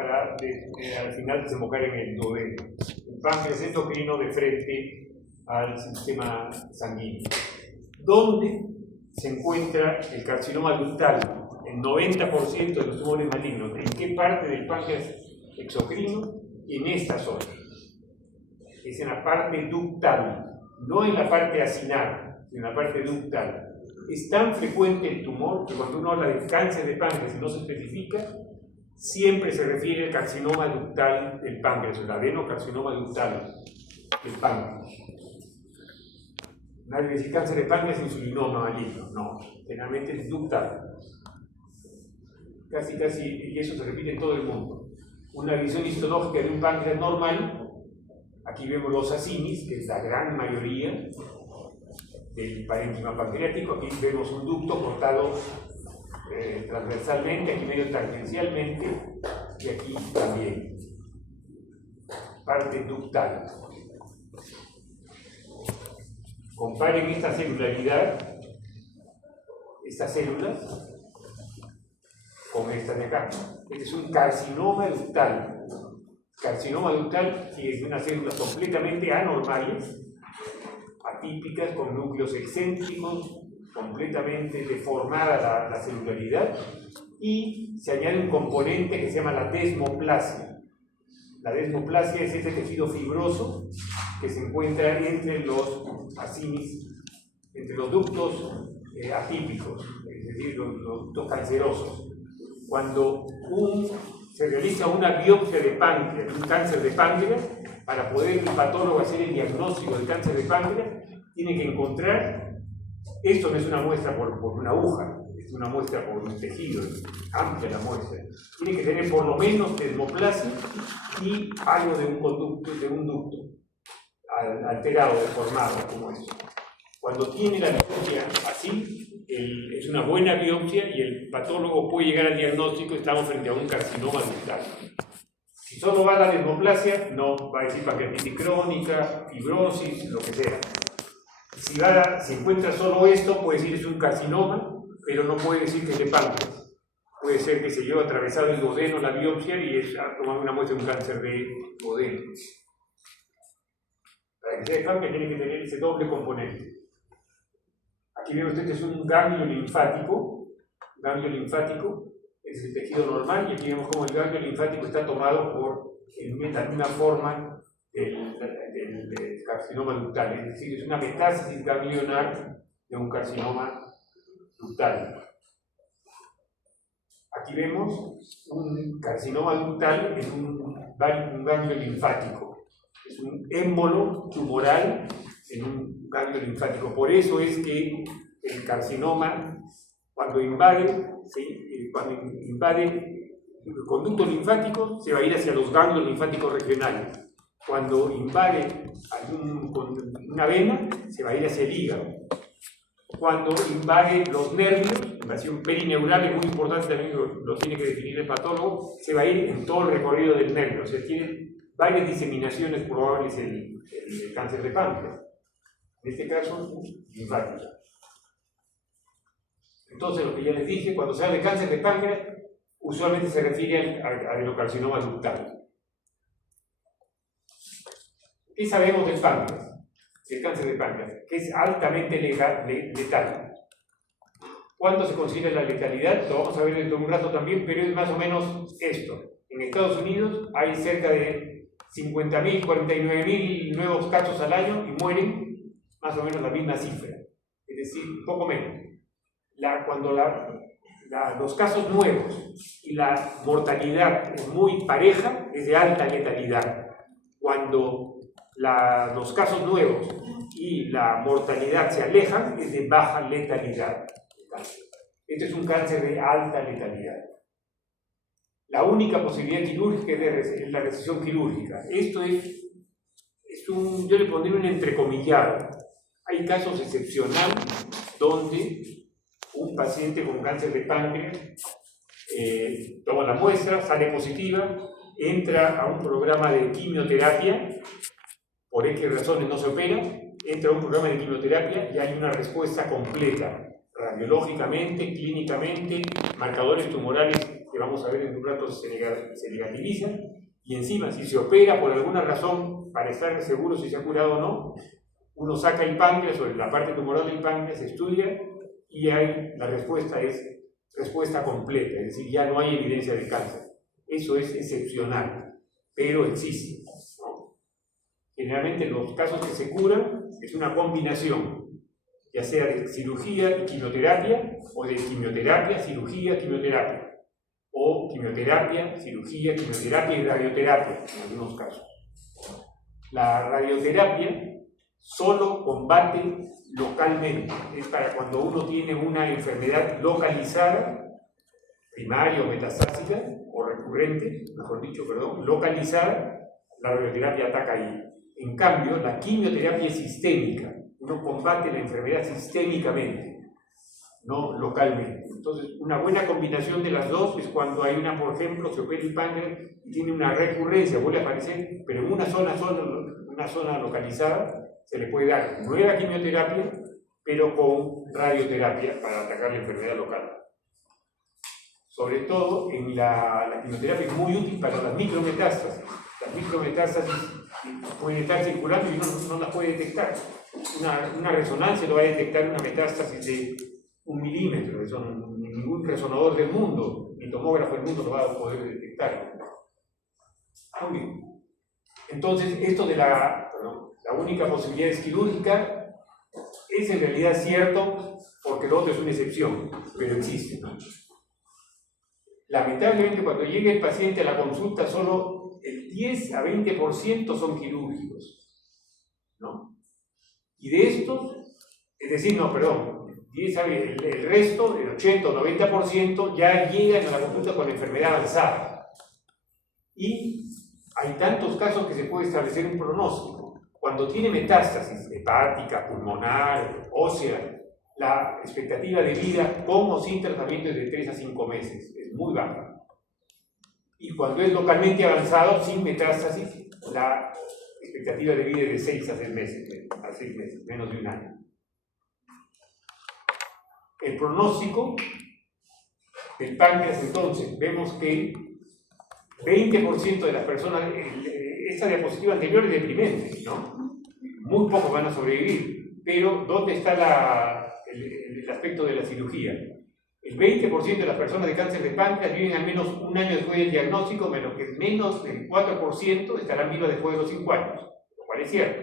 para al final desembocar en el duodeno. El páncreas endocrino de frente al sistema sanguíneo. ¿Dónde se encuentra el carcinoma ductal? El 90% de los tumores malignos. ¿En qué parte del páncreas exocrino? En esta zona. Es en la parte ductal, no en la parte acinar, sino en la parte ductal. Es tan frecuente el tumor que cuando uno habla de cáncer de páncreas y no se especifica, siempre se refiere al carcinoma ductal del páncreas, el adenocarcinoma ductal del páncreas. Nadie dice cáncer de páncreas insulinoma maligno, no, generalmente es ductal. Casi, y eso se repite en todo el mundo. Una visión histológica de un páncreas normal, aquí vemos los acinis, que es la gran mayoría del parénquima pancreático. Aquí vemos un ducto cortado transversalmente, aquí medio tangencialmente, y aquí también. Parte ductal. Comparen esta celularidad, estas células, con esta de acá. Este es un carcinoma ductal. Carcinoma ductal es unas células completamente anormales, atípicas, con núcleos excéntricos, completamente deformada la celularidad, y se añade un componente que se llama la desmoplasia. La desmoplasia es ese tejido fibroso que se encuentra entre los acinis, entre los ductos atípicos, es decir, los ductos cancerosos. Cuando se realiza una biopsia de páncreas, un cáncer de páncreas, para poder el patólogo hacer el diagnóstico del cáncer de páncreas, tiene que encontrar, esto no es una muestra por una aguja, es una muestra por un tejido, es amplia la muestra. Tiene que tener por lo menos desmoplasia y algo de un conducto, de un ducto alterado, deformado, como esto. Cuando tiene la biopsia así, es una buena biopsia y el patólogo puede llegar al diagnóstico, estamos frente a un carcinoma ductal. Si solo va la desmoplasia, no, va a decir pancreatitis crónica, fibrosis, lo que sea. Si encuentra solo esto, puede decir es un carcinoma, pero no puede decir que es de páncreas. Puede ser que se lleve atravesado el duodeno la biopsia y es tomar una muestra de un cáncer de duodeno. Para que sea de páncreas tiene que tener ese doble componente. Aquí ven ustedes, es un ganglio linfático, es el tejido normal, y aquí vemos cómo el ganglio linfático está tomado por la misma forma del carcinoma ductal, es decir, es una metástasis ganglionar de un carcinoma ductal. Aquí vemos un carcinoma ductal en un ganglio linfático, es un émbolo tumoral en un ganglio linfático. Por eso es que el carcinoma, cuando invade el conducto linfático, se va a ir hacia los ganglios linfáticos regionales. Cuando invade una vena, se va a ir hacia el hígado. Cuando invade los nervios, invasión perineural es muy importante, también lo tiene que definir el patólogo, se va a ir en todo el recorrido del nervio. O sea, tiene varias diseminaciones probables el cáncer de páncreas. En este caso, linfática. Entonces, lo que ya les dije, cuando se habla de cáncer de páncreas, usualmente se refiere al adenocarcinoma ductal. ¿Qué sabemos del páncreas? Del cáncer de páncreas, que es altamente letal. ¿Cuándo se considera la letalidad? Lo vamos a ver dentro de un rato también, pero es más o menos esto. En Estados Unidos hay cerca de 50.000, 49.000 nuevos casos al año y mueren más o menos la misma cifra, es decir, poco menos. Cuando los casos nuevos y la mortalidad es muy pareja, es de alta letalidad. Cuando los casos nuevos y la mortalidad se alejan, es de baja letalidad. Este es un cáncer de alta letalidad. La única posibilidad quirúrgica es la resección quirúrgica. Esto yo le pondré un entrecomillado. Hay casos excepcionales donde un paciente con cáncer de páncreas toma la muestra, sale positiva, entra a un programa de quimioterapia, por X razones no se opera, entra a un programa de quimioterapia y hay una respuesta completa, radiológicamente, clínicamente, marcadores tumorales de que vamos a ver en un rato se negativiza, y encima, si se opera por alguna razón, para estar seguro si se ha curado o no, uno saca el páncreas o la parte tumoral del páncreas, estudia, y ahí la respuesta es respuesta completa, es decir, ya no hay evidencia de cáncer. Eso es excepcional, pero existe, ¿no? Generalmente los casos que se curan es una combinación, ya sea de cirugía y quimioterapia, o de quimioterapia, cirugía, quimioterapia, o quimioterapia, cirugía, quimioterapia y radioterapia, en algunos casos. La radioterapia solo combate localmente, es para cuando uno tiene una enfermedad localizada, primaria o metastásica, o recurrente, mejor dicho, perdón, localizada, la radioterapia ataca ahí. En cambio, la quimioterapia es sistémica, uno combate la enfermedad sistémicamente, no localmente. Entonces, una buena combinación de las dos es cuando hay una, por ejemplo, se opera el páncreas y tiene una recurrencia, vuelve a aparecer, pero en una zona localizada, se le puede dar nueva quimioterapia, pero con radioterapia para atacar la enfermedad local. Sobre todo, en la quimioterapia es muy útil para las micrometástasis. Las micrometástasis pueden estar circulando y uno no las puede detectar. Una resonancia lo va a detectar una metástasis de 1 milímetro, eso ningún resonador del mundo, ni tomógrafo del mundo lo va a poder detectar. Muy bien. Entonces, esto de la única posibilidad es quirúrgica, es en realidad cierto, porque lo otro es una excepción, pero existe, ¿no? Lamentablemente, cuando llega el paciente a la consulta, solo el 10 a 20% son quirúrgicos, ¿no? Y de estos, es decir, no, perdón, el resto, el 80 o 90%, ya llegan a la consulta con enfermedad avanzada. Y hay tantos casos que se puede establecer un pronóstico. Cuando tiene metástasis hepática, pulmonar, ósea, la expectativa de vida con o sin tratamiento es de 3 a 5 meses, es muy baja. Y cuando es localmente avanzado, sin metástasis, la expectativa de vida es de 6 a 6 meses, menos de un año. El pronóstico del páncreas, entonces, vemos que 20% de las personas, esta diapositiva anterior es deprimente, ¿no? Muy pocos van a sobrevivir, pero ¿dónde está el aspecto de la cirugía? El 20% de las personas de cáncer de páncreas viven al menos un año después del diagnóstico, menos que menos del 4% estarán vivos después de los 5 años, lo cual es cierto.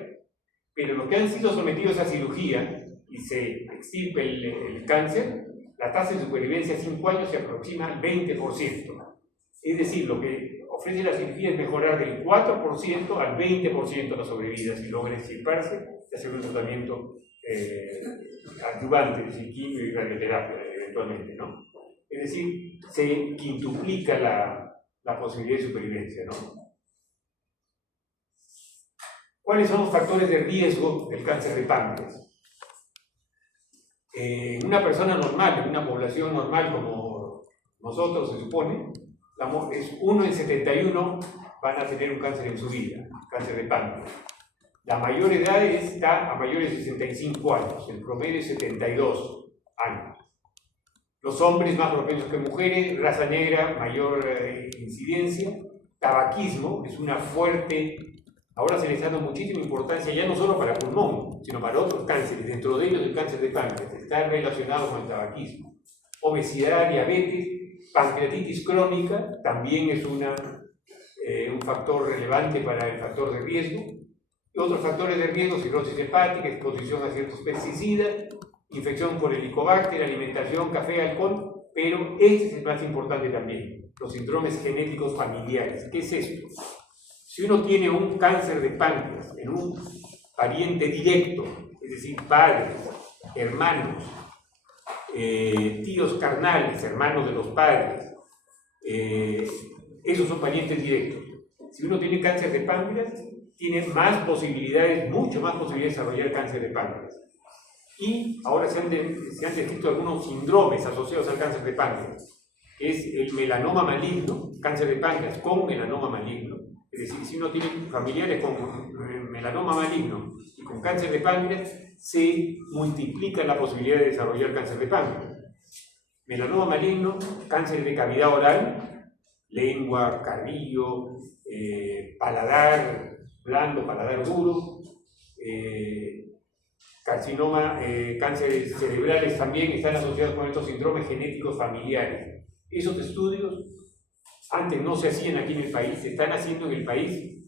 Pero los que han sido sometidos a cirugía y se extirpe el cáncer, la tasa de supervivencia a 5 años se aproxima al 20%. Es decir, lo que ofrece la cirugía es mejorar del 4% al 20% la sobrevida si logra extirparse y hacer un tratamiento adyuvante, es decir, quimio y radioterapia eventualmente, ¿no? Es decir, se quintuplica la posibilidad de supervivencia, ¿no? ¿Cuáles son los factores de riesgo del cáncer de páncreas? En una persona normal, en una población normal como nosotros se supone, es 1 en 71 van a tener un cáncer en su vida, cáncer de páncreas. La mayor edad está a mayores de 65 años, el promedio es 72 años. Los hombres más propensos que mujeres, raza negra, mayor incidencia. Tabaquismo es una fuerte, ahora se les ha dado muchísima importancia, ya no solo para pulmón, sino para otros cánceres, dentro de ellos el cáncer de páncreas, está relacionado con el tabaquismo. Obesidad, diabetes, pancreatitis crónica, también es un factor relevante para el factor de riesgo. Y otros factores de riesgo, cirrosis hepática, exposición a ciertos pesticidas, infección por helicobacter, alimentación, café, alcohol, pero este es el más importante también, los síndromes genéticos familiares. ¿Qué es esto? Si uno tiene un cáncer de páncreas en un pariente directo, es decir, padres, hermanos, tíos carnales, hermanos de los padres, esos son parientes directos. Si uno tiene cáncer de páncreas, tiene más posibilidades, mucho más posibilidades de desarrollar cáncer de páncreas. Y ahora se han descrito algunos síndromes asociados al cáncer de páncreas, que es el melanoma maligno, cáncer de páncreas con melanoma maligno. Es decir, si uno tiene familiares con melanoma maligno y con cáncer de páncreas, se multiplica la posibilidad de desarrollar cáncer de páncreas. Melanoma maligno, cáncer de cavidad oral, lengua, carrillo, paladar blando, paladar duro, carcinoma, cánceres cerebrales también están asociados con estos síndromes genéticos familiares. Esos estudios antes no se hacían aquí en el país, se están haciendo en el país,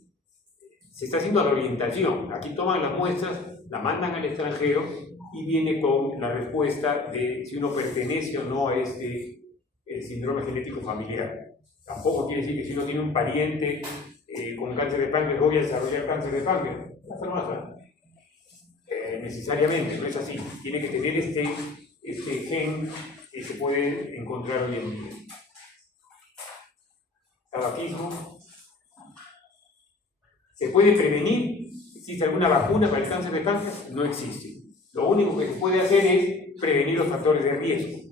se está haciendo a la orientación. Aquí toman las muestras, la mandan al extranjero y viene con la respuesta de si uno pertenece o no a este síndrome genético familiar. Tampoco quiere decir que si uno tiene un pariente con cáncer de páncreas voy a desarrollar cáncer de páncreas. No pasa necesariamente, no es así. Tiene que tener este gen que se puede encontrar hoy en día. Tabaquismo. ¿Se puede prevenir? ¿Existe alguna vacuna para el cáncer de páncreas? No existe. Lo único que se puede hacer es prevenir los factores de riesgo.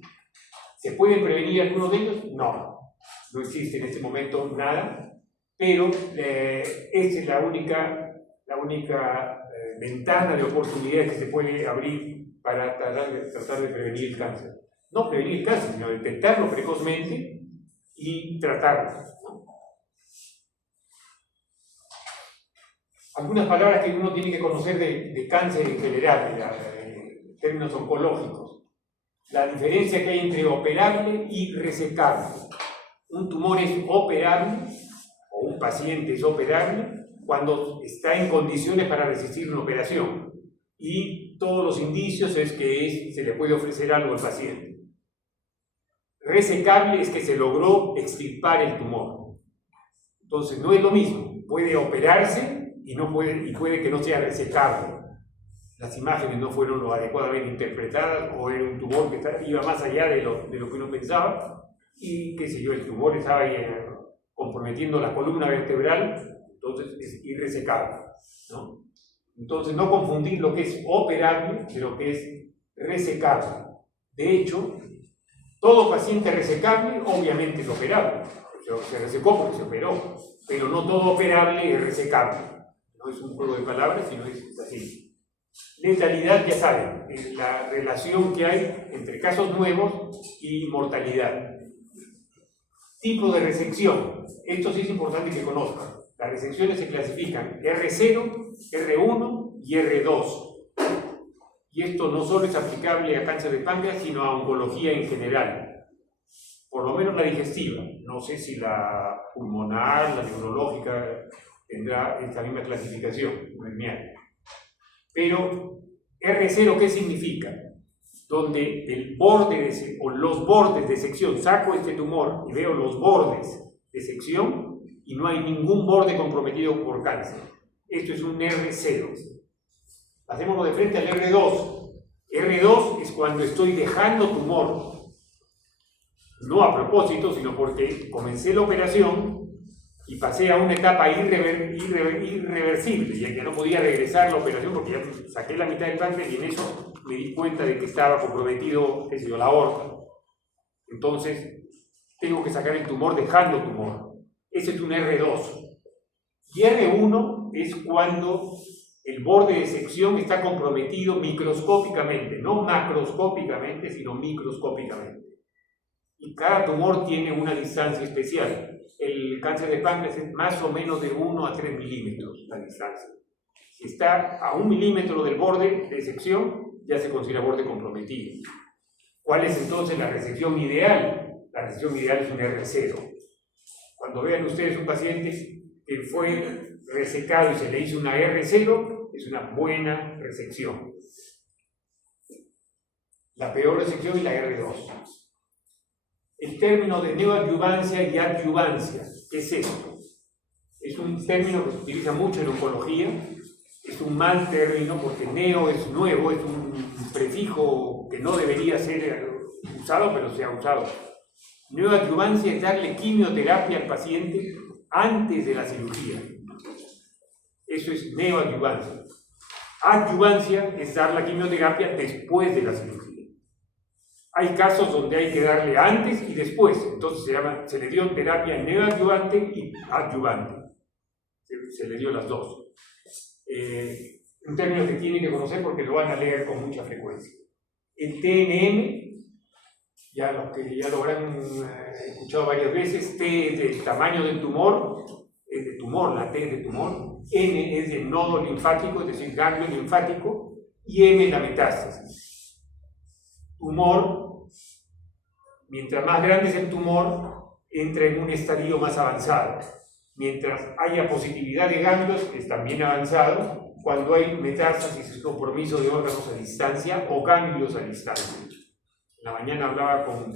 ¿Se pueden prevenir algunos de ellos? No. No existe en este momento nada, pero esta es la única ventana de oportunidad que se puede abrir para tratar de prevenir el cáncer. No prevenir el cáncer, sino detectarlo precozmente y tratarlo. Algunas palabras que uno tiene que conocer de cáncer en general, en términos oncológicos. La diferencia que hay entre operable y resecable. Un tumor es operable, o un paciente es operable, cuando está en condiciones para resistir una operación. Y todos los indicios es que se le puede ofrecer algo al paciente. Resecable es que se logró extirpar el tumor. Entonces no es lo mismo, puede operarse y puede que no sea resecable. Las imágenes no fueron lo adecuadamente interpretadas o era un tumor que iba más allá de lo que uno pensaba y qué sé yo, el tumor estaba ahí comprometiendo la columna vertebral, entonces es irresecable, ¿no? Entonces no confundir lo que es operable de lo que es resecable. De hecho, todo paciente resecable obviamente es operable. Se resecó porque se operó, pero no todo operable es resecable. No es un juego de palabras, sino es así. Letalidad, ya saben, es la relación que hay entre casos nuevos y mortalidad. Tipo de resección. Esto sí es importante que conozcan. Las resecciones se clasifican R0, R1 y R2. Y esto no solo es aplicable a cáncer de páncreas, sino a oncología en general. Por lo menos la digestiva. No sé si la pulmonar, la neurológica tendrá esta misma clasificación, no es mía. Pero R0, ¿qué significa? Donde el borde o los bordes de sección, saco este tumor y veo los bordes de sección y no hay ningún borde comprometido por cáncer. Esto es un R0. Hacémoslo de frente al R2. R2 es cuando estoy dejando tumor. No a propósito, sino porque comencé la operación y pasé a una etapa irreversible, ya que no podía regresar la operación porque ya saqué la mitad del páncreas y en eso me di cuenta de que estaba comprometido, qué sé yo, la aorta. Entonces, tengo que sacar el tumor dejando tumor. Ese es un R2. Y R1 es cuando el borde de sección está comprometido microscópicamente, no macroscópicamente, sino microscópicamente. Y cada tumor tiene una distancia especial. El cáncer de páncreas es más o menos de 1 a 3 milímetros la distancia. Si está a 1 milímetro del borde de sección, ya se considera borde comprometido. ¿Cuál es entonces la resección ideal? La resección ideal es un R0. Cuando vean ustedes un paciente que fue resecado y se le hizo una R0, es una buena resección. La peor resección es la R2. El término de neoadyuvancia y adyuvancia, ¿qué es esto? Es un término que se utiliza mucho en oncología, es un mal término porque neo es nuevo, es un prefijo que no debería ser usado, pero se ha usado. Neoadyuvancia es darle quimioterapia al paciente antes de la cirugía. Eso es neoadyuvancia. Adyuvancia es dar la quimioterapia después de la cirugía. Hay casos donde hay que darle antes y después, entonces se le dio terapia neoadyuvante y adyuvante. Se le dio las dos. Un término que tienen que conocer porque lo van a leer con mucha frecuencia. El TNM Ya los que ya lo habrán escuchado varias veces, T es del tamaño del tumor, es de tumor, la T es de tumor, N es del nodo linfático, es decir, ganglio linfático, y M la metástasis. Tumor, mientras más grande es el tumor, entra en un estadio más avanzado. Mientras haya positividad de ganglios, es también avanzado. Cuando hay metástasis, es compromiso de órganos a distancia o ganglios a distancia. En la mañana hablaba con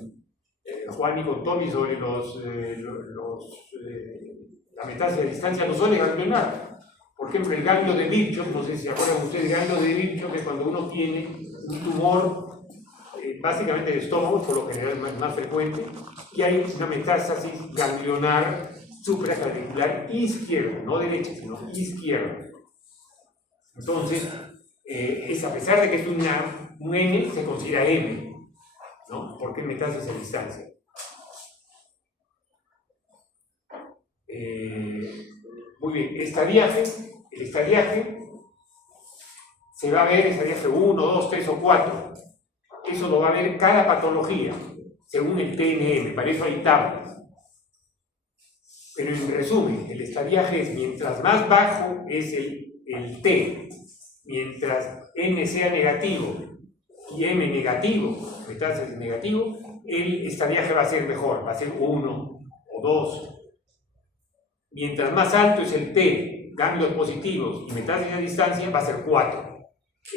Juan y con Tommy sobre la metástasis a distancia no suele ganglionar. Por ejemplo, el ganglio de Virchow, no sé si se acuerdan ustedes, el ganglio de Virchow, que cuando uno tiene un tumor, básicamente del estómago, por lo general es más frecuente, y hay una metástasis ganglionar supraclavicular izquierda, no derecha, sino izquierda. Entonces, a pesar de que es un N, se considera M, ¿no? Porque metástasis a distancia. Muy bien, el estadiaje se va a ver estadiaje 1, 2, 3 o 4. Eso lo va a ver cada patología, según el TNM, para eso hay tablas. Pero en resumen, el estadiaje es mientras más bajo es el T, mientras N sea negativo y M negativo, metástasis negativo, el estadiaje va a ser mejor, va a ser 1 o 2. Mientras más alto es el T, ganglios positivos y metástasis a distancia, va a ser 4.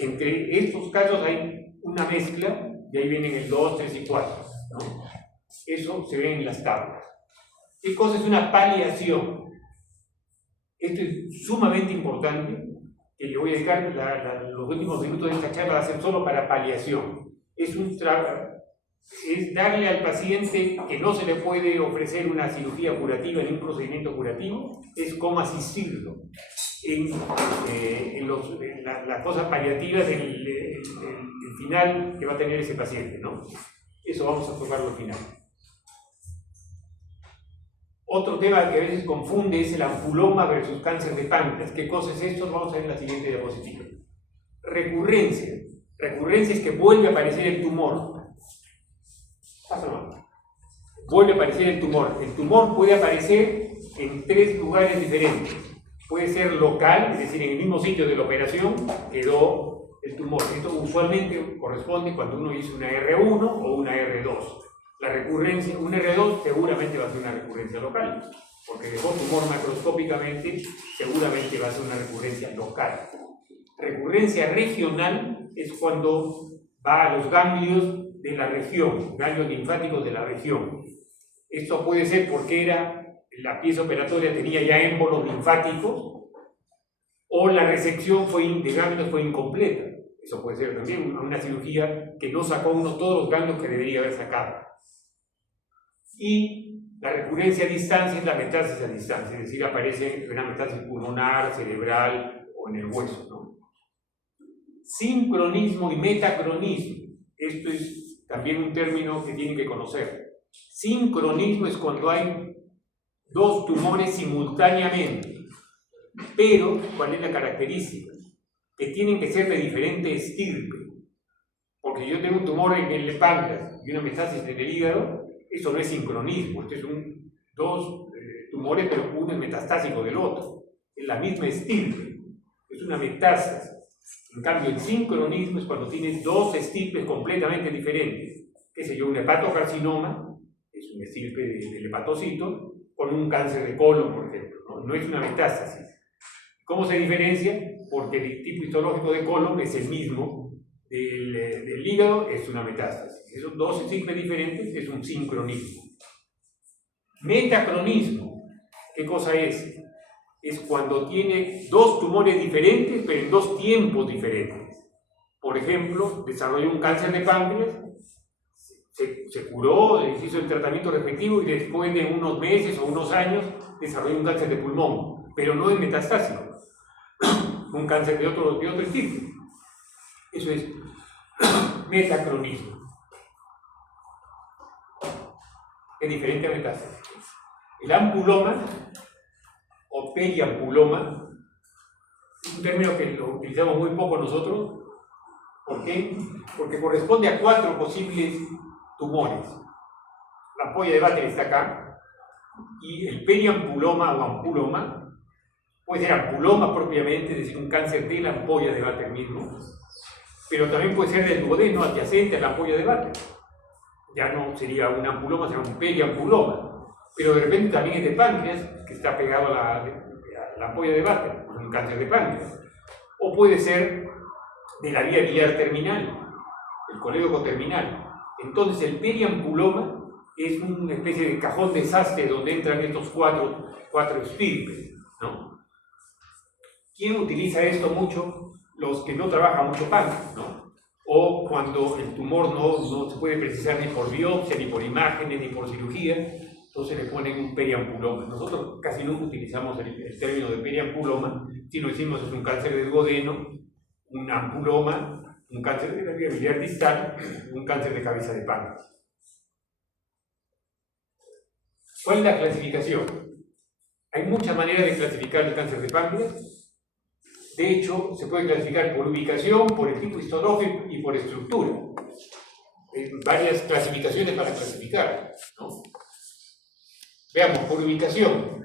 Entre estos casos hay una mezcla, y ahí vienen el 2, 3 y 4, ¿no? Eso se ve en las tablas. ¿Qué cosa es una paliación? Esto es sumamente importante, que le voy a dedicar los últimos minutos de esta charla a ser solo para paliación. Es darle al paciente que no se le puede ofrecer una cirugía curativa ni un procedimiento curativo, es cómo asistirlo en la cosa paliativa del final que va a tener ese paciente, ¿no? Eso vamos a tocarlo al final. Otro tema que a veces confunde es el ampuloma versus cáncer de páncreas. ¿Qué cosa es esto? Vamos a ver en la siguiente diapositiva. Recurrencia. Recurrencia es que vuelve a aparecer el tumor. Vuelve a aparecer el tumor. El tumor puede aparecer en 3 lugares diferentes. Puede ser local, es decir, en el mismo sitio de la operación quedó el tumor. Esto usualmente corresponde cuando uno hizo una R1 o una R2. La recurrencia, un R2 seguramente va a ser una recurrencia local, porque dejó tumor macroscópicamente, seguramente va a ser una recurrencia local. Recurrencia regional es cuando va a los ganglios de la región, ganglios linfáticos de la región. Esto puede ser porque la pieza operatoria tenía ya émbolos linfáticos, o la resección de ganglios fue incompleta. Eso puede ser también una cirugía que no sacó todos los ganglios que debería haber sacado. Y la recurrencia a distancia es la metástasis a distancia, es decir, aparece una metástasis pulmonar, cerebral o en el hueso, ¿no? Sincronismo y metacronismo. Esto es también un término que tienen que conocer. Sincronismo es cuando hay 2 tumores simultáneamente, pero ¿cuál es la característica? Que tienen que ser de diferente estirpe. Porque yo tengo un tumor en el páncreas y una metástasis en el hígado. Eso no es sincronismo, estos son 2 tumores, pero uno es metastásico del otro. Es la misma estirpe, es una metástasis. En cambio, el sincronismo es cuando tienes 2 estirpes completamente diferentes. Qué sé yo, un hepatocarcinoma, es un estirpe del hepatocito, con un cáncer de colon, por ejemplo. No es una metástasis. ¿Cómo se diferencia? Porque el tipo histológico de colon es el mismo. Del hígado es una metástasis. Esos 2 estirpes diferentes es un sincronismo. Metacronismo, ¿qué cosa es? Es cuando tiene 2 tumores diferentes, pero en 2 tiempos diferentes. Por ejemplo, desarrolló un cáncer de páncreas, se curó, se hizo el tratamiento respectivo y después de unos meses o unos años desarrolló un cáncer de pulmón, pero no es metastásico, un cáncer de otro estirpe. Eso es metacronismo. Es diferente a metástasis. El ampuloma o periampuloma es un término que lo utilizamos muy poco nosotros. ¿Por qué? Porque corresponde a 4 posibles tumores. La ampolla de Vater está acá, y el periampuloma o ampuloma puede ser ampuloma propiamente, es decir, un cáncer de la ampolla de Vater mismo, pero también puede ser del duodeno adyacente a la ampolla de Vater. Ya no sería un ampuloma, sería un periampuloma, pero de repente también es de páncreas, que está pegado a la ampolla de Vater, un cáncer de páncreas. O puede ser de la vía biliar terminal, el colédoco terminal. Entonces el periampuloma es una especie de cajón desastre donde entran estos cuatro estirpes, ¿no? ¿Quién utiliza esto mucho? Los que no trabajan mucho páncreas, ¿no? O cuando el tumor no se puede precisar ni por biopsia, ni por imágenes, ni por cirugía, entonces le ponen un periampuloma. Nosotros casi nunca utilizamos el término de periampuloma, sino decimos es un cáncer del duodeno, un ampuloma, un cáncer de la vía biliar distal, un cáncer de cabeza de páncreas. ¿Cuál es la clasificación? Hay muchas maneras de clasificar el cáncer de páncreas. De hecho, se puede clasificar por ubicación, por el tipo histológico y por estructura. Hay varias clasificaciones para clasificar, ¿no? Veamos, por ubicación.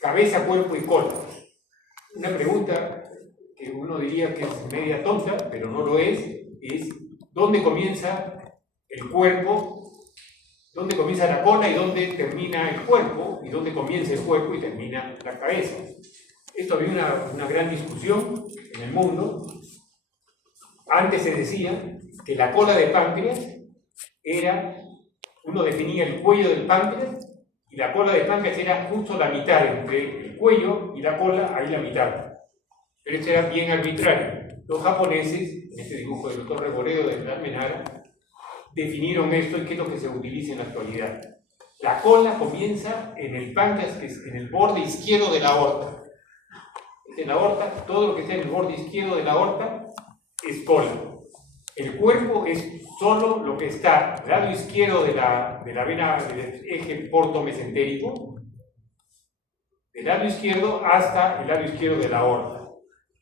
Cabeza, cuerpo y cola. Una pregunta que uno diría que es media tonta, pero no lo es ¿dónde comienza el cuerpo? ¿Dónde comienza la cola y dónde termina el cuerpo? ¿Y dónde comienza el cuerpo y termina la cabeza? Esto había una gran discusión en el mundo. Antes se decía que la cola de páncreas uno definía el cuello del páncreas y la cola de páncreas era justo la mitad entre el cuello y la cola, ahí la mitad. Pero esto era bien arbitrario. Los japoneses, en este dibujo del doctor Reboredo de Almenara, definieron esto y qué es lo que se utiliza en la actualidad. La cola comienza en el páncreas, que es en el borde izquierdo de la aorta. En la aorta, todo lo que está en el borde izquierdo de la aorta es cola. El cuerpo es solo lo que está del lado izquierdo de la vena del eje portomesentérico, del lado izquierdo hasta el lado izquierdo de la aorta,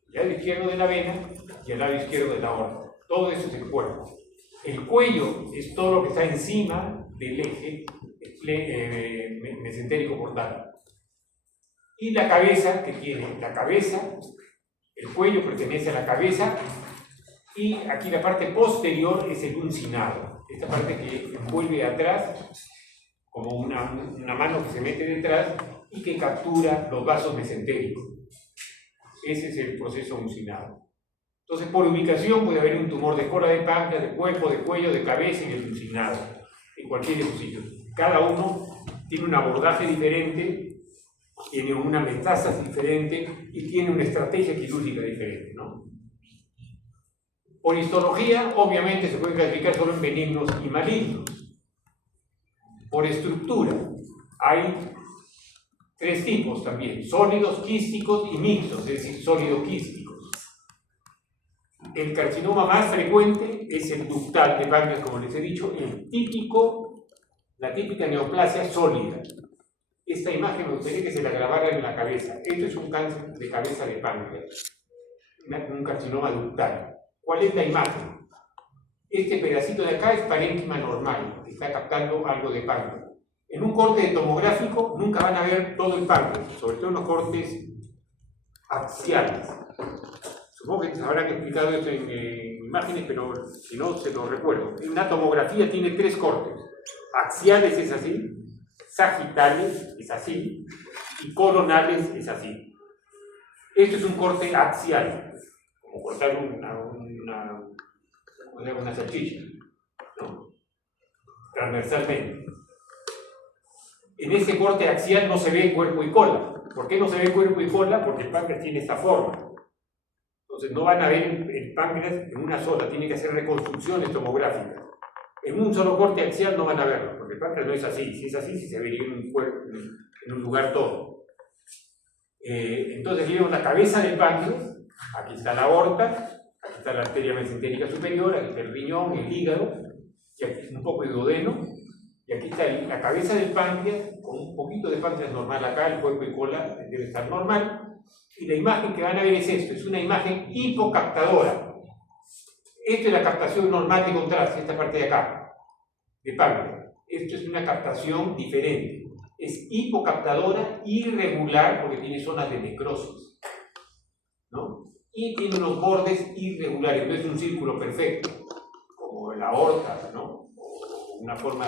el lado izquierdo de la vena y el lado izquierdo de la aorta. Todo eso es el cuerpo. El cuello es todo lo que está encima del eje mesentérico portal. Y la cabeza, que tiene la cabeza, el cuello pertenece a la cabeza, y aquí la parte posterior es el uncinado, esta parte que envuelve atrás, como una mano que se mete detrás y que captura los vasos mesentéricos. Ese es el proceso uncinado. Entonces, por ubicación puede haber un tumor de cola de páncreas, de cuerpo, de cuello, de cabeza y del uncinado, en cualquier de sus sitios. Cada uno tiene un abordaje diferente, tiene una metástasis diferente y tiene una estrategia quirúrgica diferente, ¿no? Por histología, obviamente se puede clasificar solo en benignos y malignos. Por estructura, hay tres tipos también: sólidos, quísticos y mixtos, es decir, sólido-quísticos. El carcinoma más frecuente es el ductal de páncreas, como les he dicho, la típica neoplasia sólida. Esta imagen me gustaría que se la grabara en la cabeza. Esto es un cáncer de cabeza de páncreas, un carcinoma ductal. ¿Cuál es la imagen? Este pedacito de acá es parénquima normal, que está captando algo de páncreas. En un corte tomográfico nunca van a ver todo el páncreas, sobre todo en los cortes axiales. Supongo que habrán explicado esto en imágenes, pero si no, se lo recuerdo. Una tomografía tiene tres cortes. Axiales es así, sagitales es así, y coronales es así. Esto es un corte axial, como cortar una salchicha, ¿no? Transversalmente. En ese corte axial no se ve cuerpo y cola. ¿Por qué no se ve cuerpo y cola? Porque el páncreas tiene esta forma. Entonces no van a ver el páncreas en una sola, tiene que hacer reconstrucciones tomográficas. En un solo corte axial no van a verlo, porque el páncreas no es así. Si es así, sí se vería en un cuerpo, en un lugar todo. Entonces vieron la cabeza del páncreas, aquí está la aorta, aquí está la arteria mesentérica superior, aquí está el riñón, el hígado, y aquí un poco de duodeno, y aquí está la cabeza del páncreas, con un poquito de páncreas normal acá, el cuerpo y cola debe estar normal, y la imagen que van a ver es esto, es una imagen hipocaptadora. Esta es la captación normal de contraste, esta parte de acá. de páncreas. Esto es una captación diferente. Es hipocaptadora irregular porque tiene zonas de necrosis, ¿no? Y tiene unos bordes irregulares, no es un círculo perfecto, como la aorta, ¿no? O una forma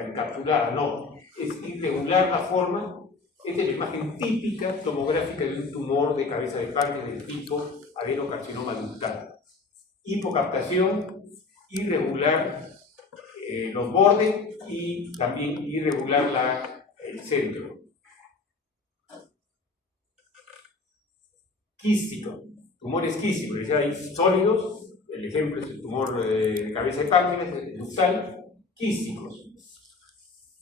encapsulada, no. Es irregular la forma. Esta es la imagen típica tomográfica de un tumor de cabeza de páncreas del tipo adenocarcinoma ductal. Hipocaptación, irregular los bordes y también irregular el centro. Quístico, tumores quísticos, es decir, hay sólidos, el ejemplo es el tumor de cabeza de páncreas, ductal, quísticos.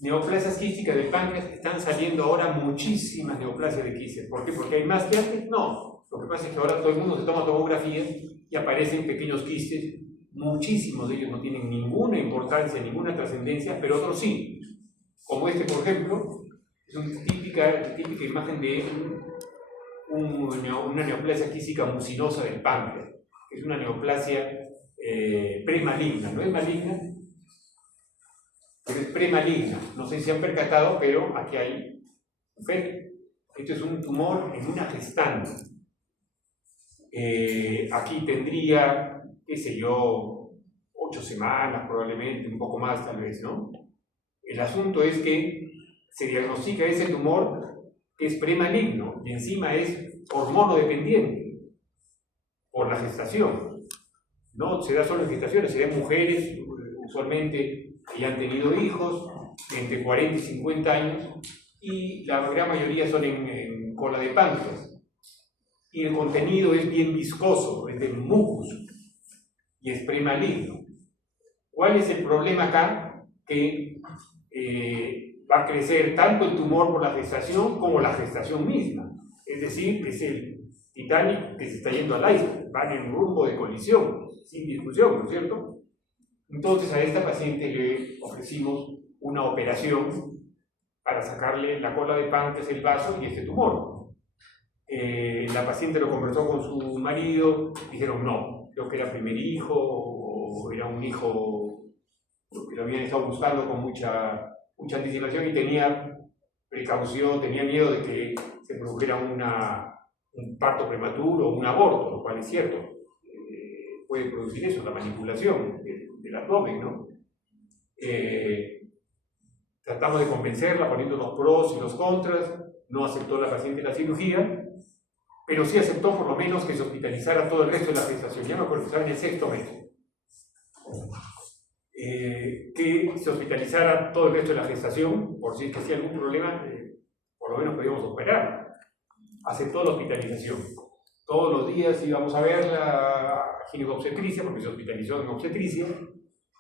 Neoplasias quísticas del páncreas, están saliendo ahora muchísimas neoplasias de quistes. ¿Por qué? ¿Porque hay más que antes? No. Lo que pasa es que ahora todo el mundo se toma tomografías y aparecen pequeños quistes. Muchísimos de ellos no tienen ninguna importancia, ninguna trascendencia, pero otros sí. Como este, por ejemplo, es una típica imagen de una neoplasia quística mucinosa del páncreas, que es una neoplasia premaligna. No es maligna, pero es premaligna. No sé si se han percatado, pero aquí hay un feto. Esto es un tumor en una gestante. Aquí tendría, qué sé yo, 8 semanas probablemente, un poco más tal vez, ¿no? El asunto es que se diagnostica ese tumor que es premaligno y encima es hormonodependiente por la gestación. No se da solo en gestaciones, se da en mujeres usualmente que ya han tenido hijos entre 40 y 50 años y la gran mayoría son en cola de páncreas. Y el contenido es bien viscoso, es de mucus y es premaligno. ¿Cuál es el problema acá? Que va a crecer tanto el tumor por la gestación como la gestación misma. Es decir, es el Titanic que se está yendo al iceberg, van en rumbo de colisión, sin discusión, ¿no es cierto? Entonces a esta paciente le ofrecimos una operación para sacarle la cola de páncreas, el vaso y este tumor. La paciente lo conversó con su marido, dijeron no, creo que era primer hijo o era un hijo que lo habían estado buscando con mucha anticipación y tenía precaución, tenía miedo de que se produjera un parto prematuro o un aborto, lo cual es cierto. Puede producir eso, la manipulación del abdomen, ¿no? Tratamos de convencerla poniendo los pros y los contras, no aceptó la paciente la cirugía, pero sí aceptó por lo menos que se hospitalizara todo el resto de la gestación. Ya me acuerdo que estaba en el 6º mes. Que se hospitalizara todo el resto de la gestación, por si es que hacía algún problema, por lo menos podíamos operar. Aceptó la hospitalización. Todos los días íbamos a ver la ginecobstetricia, porque se hospitalizó en obstetricia,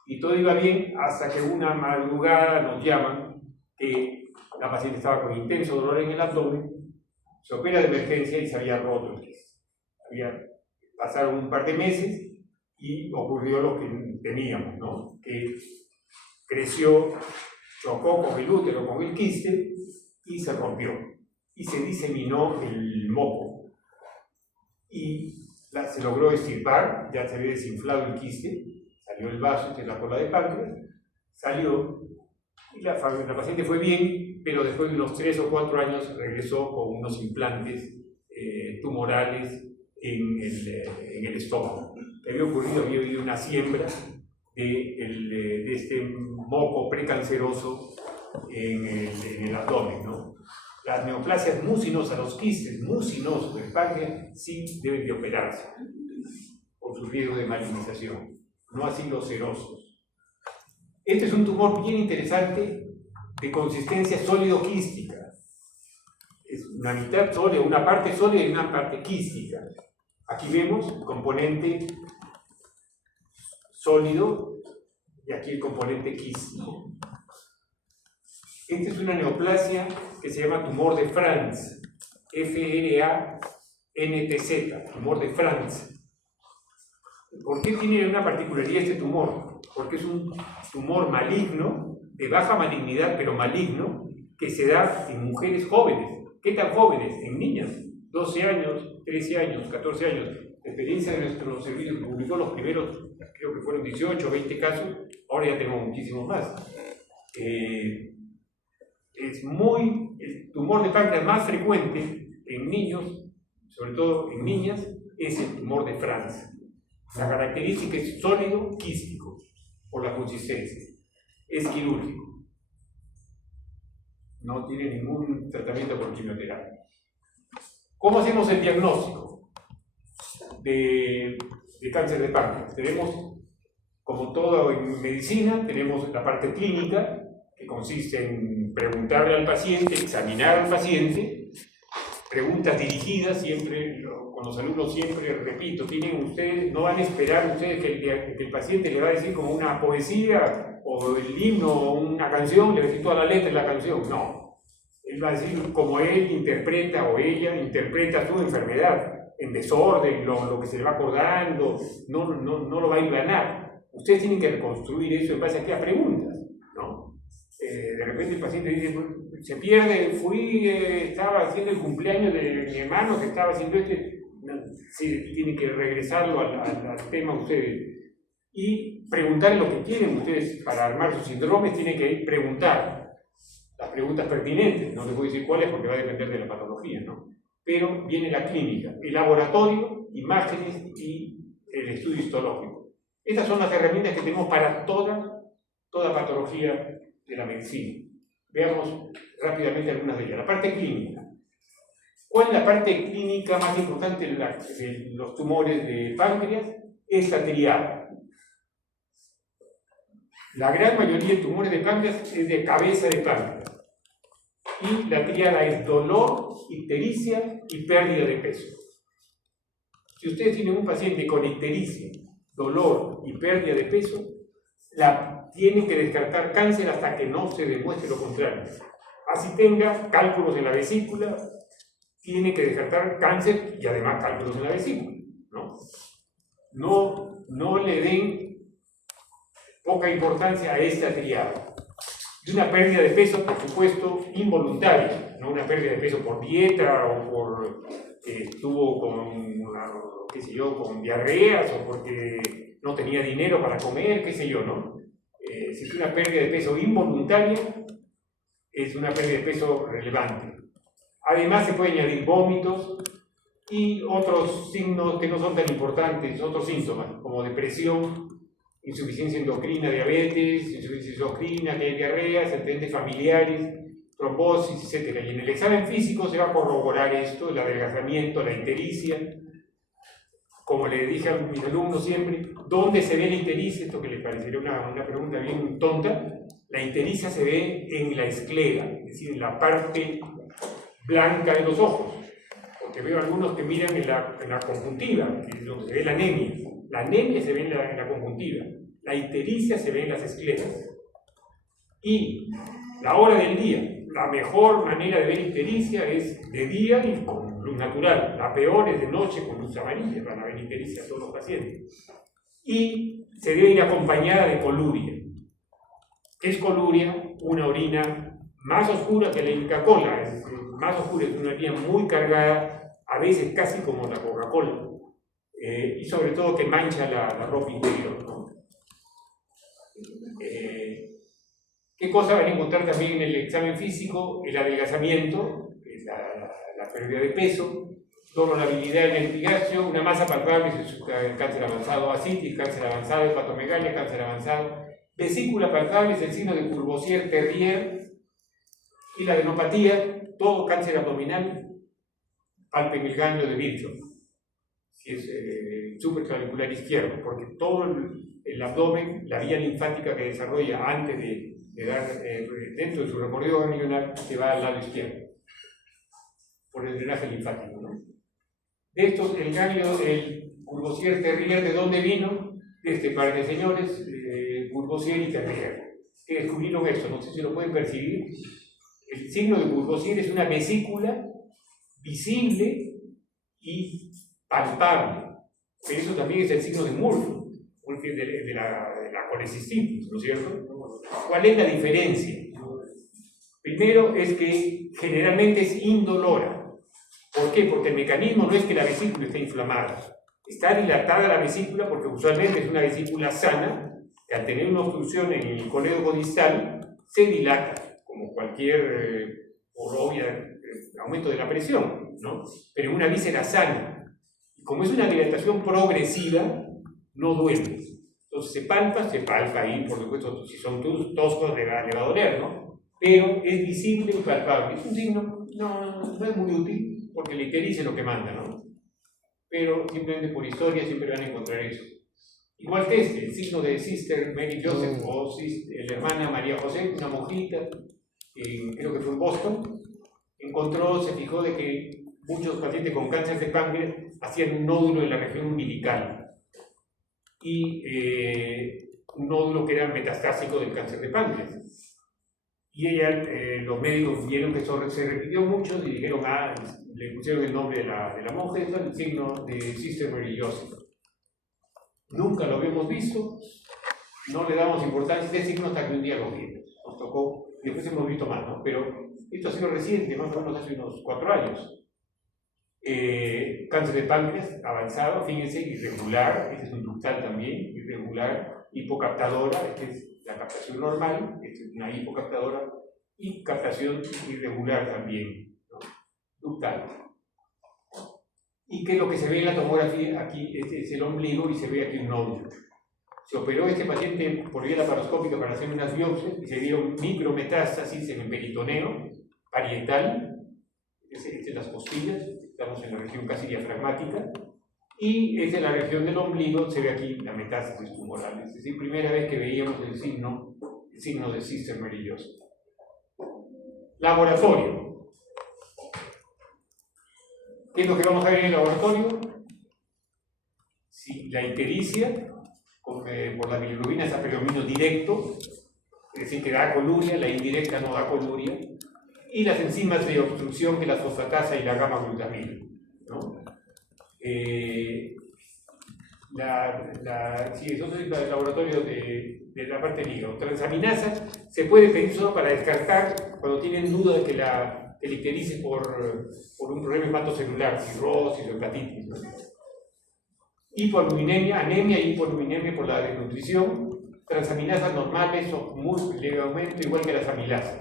y todo iba bien hasta que una madrugada nos llaman que la paciente estaba con intenso dolor en el abdomen, se opera de emergencia y se había roto el quiste. Pasaron un par de meses y ocurrió lo que temíamos, ¿no? Que creció, chocó con el útero, con el quiste y se rompió. Y se diseminó el moco. Y se logró extirpar, ya se había desinflado el quiste, salió el vaso, que es la cola de páncreas, salió, y la paciente fue bien, pero después de unos 3 o 4 años regresó con unos implantes tumorales en el estómago. Había habido una siembra de este moco precanceroso en el abdomen, ¿no? Las neoplasias mucinosas, los quistes mucinosos del páncreas, sí deben de operarse por su riesgo de malignización, no así los serosos. Este es un tumor bien interesante de consistencia sólido-quística. Es una mitad sólida, una parte sólida y una parte quística. Aquí vemos el componente sólido y aquí el componente quístico. Esta es una neoplasia que se llama tumor de Franz, F-R-A-N-T-Z, tumor de Franz. ¿Por qué tiene una particularidad este tumor? Porque es un tumor maligno, de baja malignidad, pero maligno, que se da en mujeres jóvenes. ¿Qué tan jóvenes? En niñas, 12 años, 13 años, 14 años. La experiencia de nuestro servicio que publicó los primeros, creo que fueron 18 o 20 casos, ahora ya tenemos muchísimos más. El tumor de páncreas más frecuente en niños, sobre todo en niñas, es el tumor de Franz. La característica es sólido quístico, por la consistencia. Es quirúrgico. No tiene ningún tratamiento por quimioterapia. ¿Cómo hacemos el diagnóstico de cáncer de páncreas? Tenemos, como todo en medicina, tenemos la parte clínica, que consiste en preguntarle al paciente, examinar al paciente, preguntas dirigidas, siempre, con los alumnos siempre repito, no van a esperar ustedes que el paciente le va a decir como una poesía, o el himno, o una canción, le va a decir toda la letra de la canción, no. Él va a decir como él interpreta, o ella interpreta su enfermedad, en desorden, lo que se le va acordando, no lo va a hilvanar. Ustedes tienen que reconstruir eso en base a qué, a preguntas, ¿no? De repente el paciente dice, se pierde, estaba haciendo el cumpleaños de mi hermano que estaba haciendo sí, tienen que regresarlo al tema ustedes y preguntar lo que quieren ustedes para armar sus síndromes. Tienen que preguntar las preguntas pertinentes, no les voy a decir cuáles porque va a depender de la patología, ¿no? Pero viene la clínica, el laboratorio, imágenes y el estudio histológico. Estas son las herramientas que tenemos para toda patología de la medicina. Veamos rápidamente algunas de ellas. La parte clínica. ¿Cuál es la parte clínica más importante de los tumores de páncreas? Es la triada. La gran mayoría de tumores de páncreas es de cabeza de páncreas. Y la triada es dolor, ictericia y pérdida de peso. Si ustedes tienen un paciente con ictericia, dolor y pérdida de peso, tienen que descartar cáncer hasta que no se demuestre lo contrario. Así tenga cálculos en la vesícula, tiene que descartar cáncer y además cálculos en la vesícula, ¿no? No le den poca importancia a esta triada. Y una pérdida de peso, por supuesto, involuntaria, no una pérdida de peso por dieta o por estuvo con diarreas o porque no tenía dinero para comer, qué sé yo, ¿no? Si es una pérdida de peso involuntaria, es una pérdida de peso relevante. Además se pueden añadir vómitos y otros signos que no son tan importantes, otros síntomas como depresión, insuficiencia endocrina, diabetes, insuficiencia endocrina, diarreas, antecedentes familiares, trombosis, etc. Y en el examen físico se va a corroborar esto, el adelgazamiento, la ictericia. Como le dije a mis alumnos siempre, ¿dónde se ve la ictericia? Esto que les parecería una pregunta bien tonta. La ictericia se ve en la esclera, es decir, en la parte blanca de los ojos. Porque veo algunos que miran en la conjuntiva, que es donde se ve la anemia. La anemia se ve en la conjuntiva. La ictericia se ve en las escleras. Y la hora del día. La mejor manera de ver ictericia es de día y con luz natural. La peor es de noche con luz amarilla. Van a ver ictericia a todos los pacientes. Y se debe ir acompañada de coluria. ¿Qué es coluria? Una orina más oscura que la Inca-Cola. Es más oscura, es una orina muy cargada, a veces casi como la Coca-Cola. Y sobre todo que mancha la ropa interior, ¿no? ¿Qué cosa van a encontrar también en el examen físico? El adelgazamiento, la pérdida de peso, tolerabilidad en el epigastrio, una masa palpable, el cáncer avanzado, ascitis, cáncer avanzado, hepatomegalia, cáncer avanzado, vesícula palpable es el signo de Courvoisier-Terrier, y la adenopatía, todo cáncer abdominal, palpen el ganglio de Virchow, si es supraclavicular izquierdo, porque todo el abdomen, la vía linfática que desarrolla antes de dar dentro de su recorrido ganglionar, se va al lado izquierdo, por el drenaje linfático, ¿no? De estos, el ganglio, el Courvoisier-Terrier, ¿de dónde vino? De este par de señores, Courvoisier y Terrier, que descubrieron esto, no sé si lo pueden percibir. El signo de Courvoisier es una vesícula visible y palpable, pero eso también es el signo de Murphy, de la colecistitis, ¿no es cierto? ¿Cuál es la diferencia? Primero es que generalmente es indolora. ¿Por qué? Porque el mecanismo no es que la vesícula esté inflamada. Está dilatada la vesícula porque usualmente es una vesícula sana, que al tener una obstrucción en el colédoco distal se dilata, como cualquier por obvia aumento de la presión, ¿no? Pero en una víscera sana. Como es una dilatación progresiva, no duele. Entonces se palpa ahí, por supuesto, si son toscos le va a doler, ¿no? Pero es visible y palpable. Es un signo, no es muy útil, porque la ictericia es lo que manda, ¿no? Pero simplemente por historia siempre van a encontrar eso. Igual que el signo de Sister Mary Joseph o la hermana María José, una monjita, creo que fue en Boston, se fijó de que muchos pacientes con cáncer de páncreas hacían un nódulo en la región umbilical y un nódulo que era metastásico del cáncer de páncreas. Y los médicos vieron que eso se repitió mucho y dijeron, le pusieron el nombre de la monja, es el signo de Sister Mary Joseph. Nunca lo habíamos visto, no le damos importancia a este signo hasta que un día lo vimos. Nos tocó, después hemos visto más, ¿no? Pero esto ha sido reciente, más o menos hace unos 4 años. Cáncer de páncreas avanzado, fíjense, irregular, este es un ductal también, irregular, hipocaptadora, esta es la captación normal, esta es una hipocaptadora, y captación irregular también, ¿no? Ductal. ¿Y qué es lo que se ve en la tomografía? Aquí este es el ombligo y se ve aquí un nódulo. Se operó este paciente por vía laparoscópica para hacer unas biopsias y se vieron micrometástasis en el peritoneo parietal, este es las costillas, estamos en la región casi diafragmática, y esta es la región del ombligo, se ve aquí la metástasis tumoral. Es decir, primera vez que veíamos el signo de Sister Mary Joseph. Laboratorio. ¿Qué es lo que vamos a ver en el laboratorio? Si la ictericia, por la bilirrubina es a predominio directo, es decir, que da coluria, la indirecta no da coluria, y las enzimas de obstrucción que la fosfatasa y la gamma-glutamina, ¿no? Eso es el laboratorio de la parte del hígado. Transaminasa se puede pedir solo para descartar cuando tienen duda de que la ictericia por un problema hepatocelular, cirrosis o hepatitis, ¿no? Hipoaluminemia, anemia y hipoaluminemia por la desnutrición, transaminasas normales o muy levemente igual que las amilasas.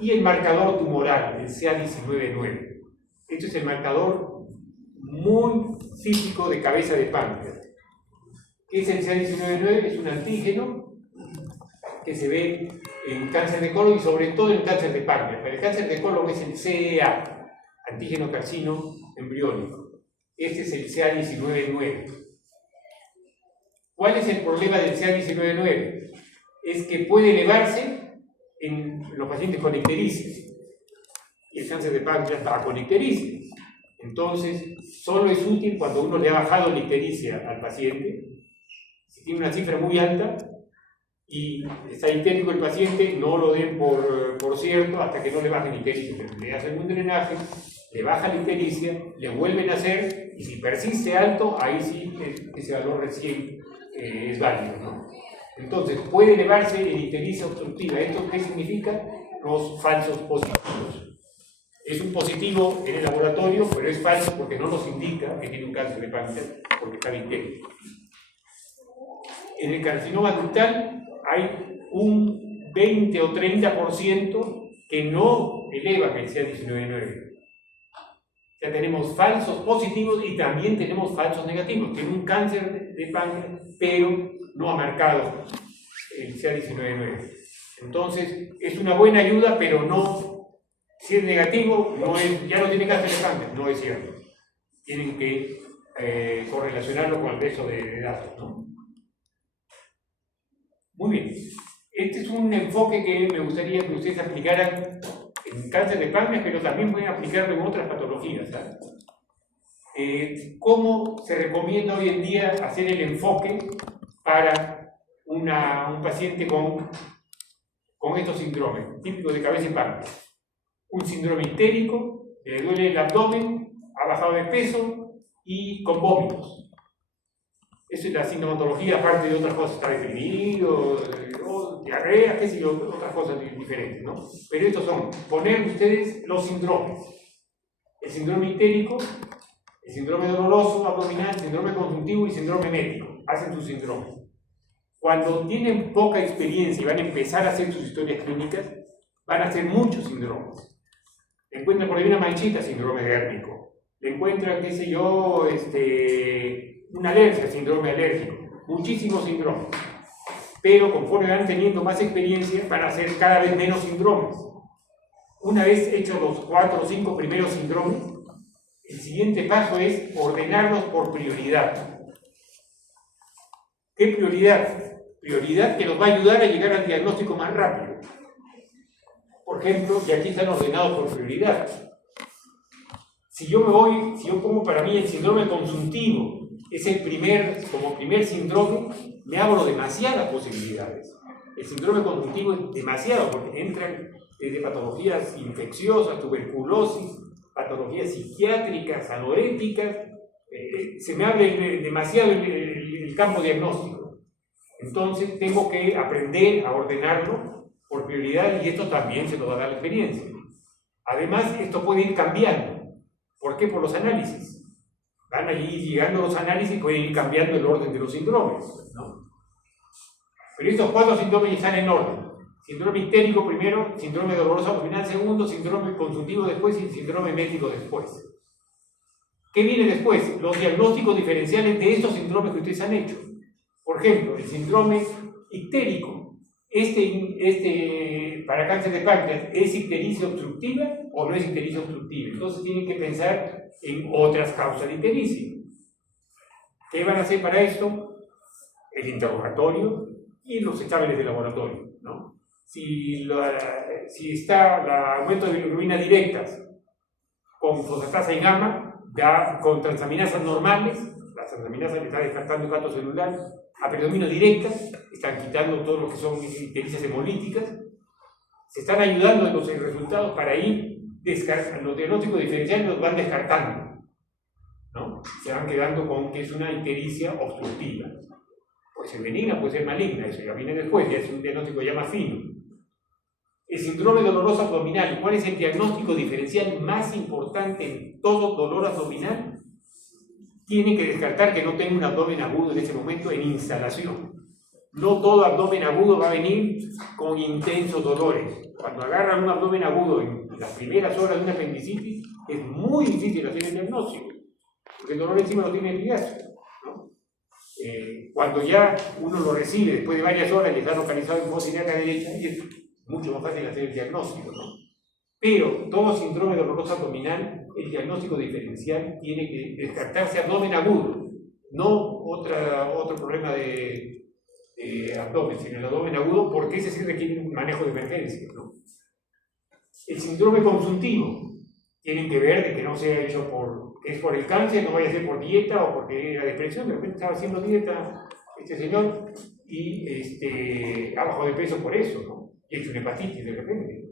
Y el marcador tumoral, el CA19-9. Este es el marcador muy típico de cabeza de páncreas. ¿Qué es el CA19-9? Es un antígeno que se ve en cáncer de colon y sobre todo en cáncer de páncreas. Pero el cáncer de colon es el CEA, antígeno carcino embriónico. Este es el CA19-9. ¿Cuál es el problema del CA19-9? Es que puede elevarse en los pacientes con ictericia. Y el cáncer de páncreas está con ictericia. Entonces, solo es útil cuando uno le ha bajado la ictericia al paciente. Si tiene una cifra muy alta y está ictérico el paciente, no lo den por cierto hasta que no le bajen la ictericia. Le hacen un drenaje, le baja la ictericia, le vuelven a hacer, y si persiste alto, ahí sí ese valor recién es válido, ¿no? Entonces, puede elevarse en ictericia obstructiva. ¿Esto qué significa? Los falsos positivos. Es un positivo en el laboratorio, pero es falso porque no nos indica que tiene un cáncer de páncreas, porque está ictérico. En el carcinoma ductal hay un 20 o 30% que no elevan el CA19-9. Ya tenemos falsos positivos y también tenemos falsos negativos. Tiene un cáncer de páncreas, pero no ha marcado el CA19-9. Entonces, es una buena ayuda, pero no, si es negativo, ya no tiene cáncer de páncreas, no es cierto. Tienen que correlacionarlo con el resto de datos, ¿no? Muy bien. Este es un enfoque que me gustaría que ustedes aplicaran en cáncer de páncreas, pero también pueden aplicarlo en otras patologías, ¿sabes? ¿Cómo se recomienda hoy en día hacer el enfoque para un paciente con estos síndromes típicos de cabeza y páncreas? Un síndrome histérico, le duele el abdomen, ha bajado de peso y con vómitos. Esa es la sintomatología, aparte de otras cosas, está deprimido, o diarrea, qué sé yo, otras cosas diferentes, ¿no? Pero estos son, poner ustedes los síndromes. El síndrome histérico, el síndrome doloroso abdominal, el síndrome conjuntivo y el síndrome médico. Hacen sus síndromes. Cuando tienen poca experiencia y van a empezar a hacer sus historias clínicas, van a hacer muchos síndromes. Le encuentran por ahí una manchita, síndrome dérmico. Le encuentran, qué sé yo, una alergia, síndrome alérgico. Muchísimos síndromes. Pero conforme van teniendo más experiencia, van a hacer cada vez menos síndromes. Una vez hechos los 4 o 5 primeros síndromes, el siguiente paso es ordenarlos por prioridad. ¿Qué prioridad? Prioridad que nos va a ayudar a llegar al diagnóstico más rápido. Por ejemplo, y aquí están ordenados por prioridad. Si yo pongo para mí el síndrome consuntivo, es como primer síndrome, me abro demasiadas posibilidades. El síndrome consuntivo es demasiado, porque entran desde patologías infecciosas, tuberculosis, patologías psiquiátricas, anoréticas, se me abre demasiado el campo diagnóstico. Entonces tengo que aprender a ordenarlo por prioridad, y esto también se lo va a dar la experiencia. Además, esto puede ir cambiando. ¿Por qué? Por los análisis. Van a ir llegando los análisis y pueden ir cambiando el orden de los síndromes, ¿no? Pero estos 4 síndromes están en orden. Síndrome histérico primero, síndrome doloroso abdominal segundo, síndrome consuntivo después y síndrome métrico después. ¿Qué viene después? Los diagnósticos diferenciales de estos síndromes que ustedes han hecho. Por ejemplo, el síndrome ictérico. Para cáncer de páncreas, ¿es ictericia obstructiva o no es ictericia obstructiva? Entonces tienen que pensar en otras causas de ictericia. ¿Qué van a hacer para esto? El interrogatorio y los exámenes de laboratorio, ¿no? Si está el aumento de bilirrubina directas con fosfatasa y gamma, ya con transaminasas normales, las transaminasas le están descartando el gato celular, a predomino directa, están quitando todo lo que son ictericias hemolíticas, se están ayudando en los resultados para ir descartando, los diagnósticos diferenciales los van descartando, ¿no? Se van quedando con que es una ictericia obstructiva. Puede ser benigna, puede ser maligna, eso ya viene después, ya es un diagnóstico ya más fino. El síndrome doloroso abdominal, ¿cuál es el diagnóstico diferencial más importante en todo dolor abdominal? Tiene que descartar que no tenga un abdomen agudo en ese momento en instalación. No todo abdomen agudo va a venir con intensos dolores. Cuando agarran un abdomen agudo en las primeras horas de una apendicitis, es muy difícil hacer el diagnóstico, porque el dolor encima no tiene epigastrio, ¿no? Cuando ya uno lo recibe después de varias horas y está localizado en fosa ilíaca derecha, es mucho más fácil hacer el diagnóstico, ¿no? Pero todo síndrome doloroso abdominal, el diagnóstico diferencial tiene que descartarse abdomen agudo, no otro problema de abdomen, sino el abdomen agudo, porque ese sí requiere un manejo de emergencia, ¿no? El síndrome consuntivo, tienen que ver de que no sea hecho que es por el cáncer, no vaya a ser por dieta o porque era depresión, de repente estaba haciendo dieta este señor y bajó de peso por eso, ¿no? Y ha hecho una hepatitis de repente.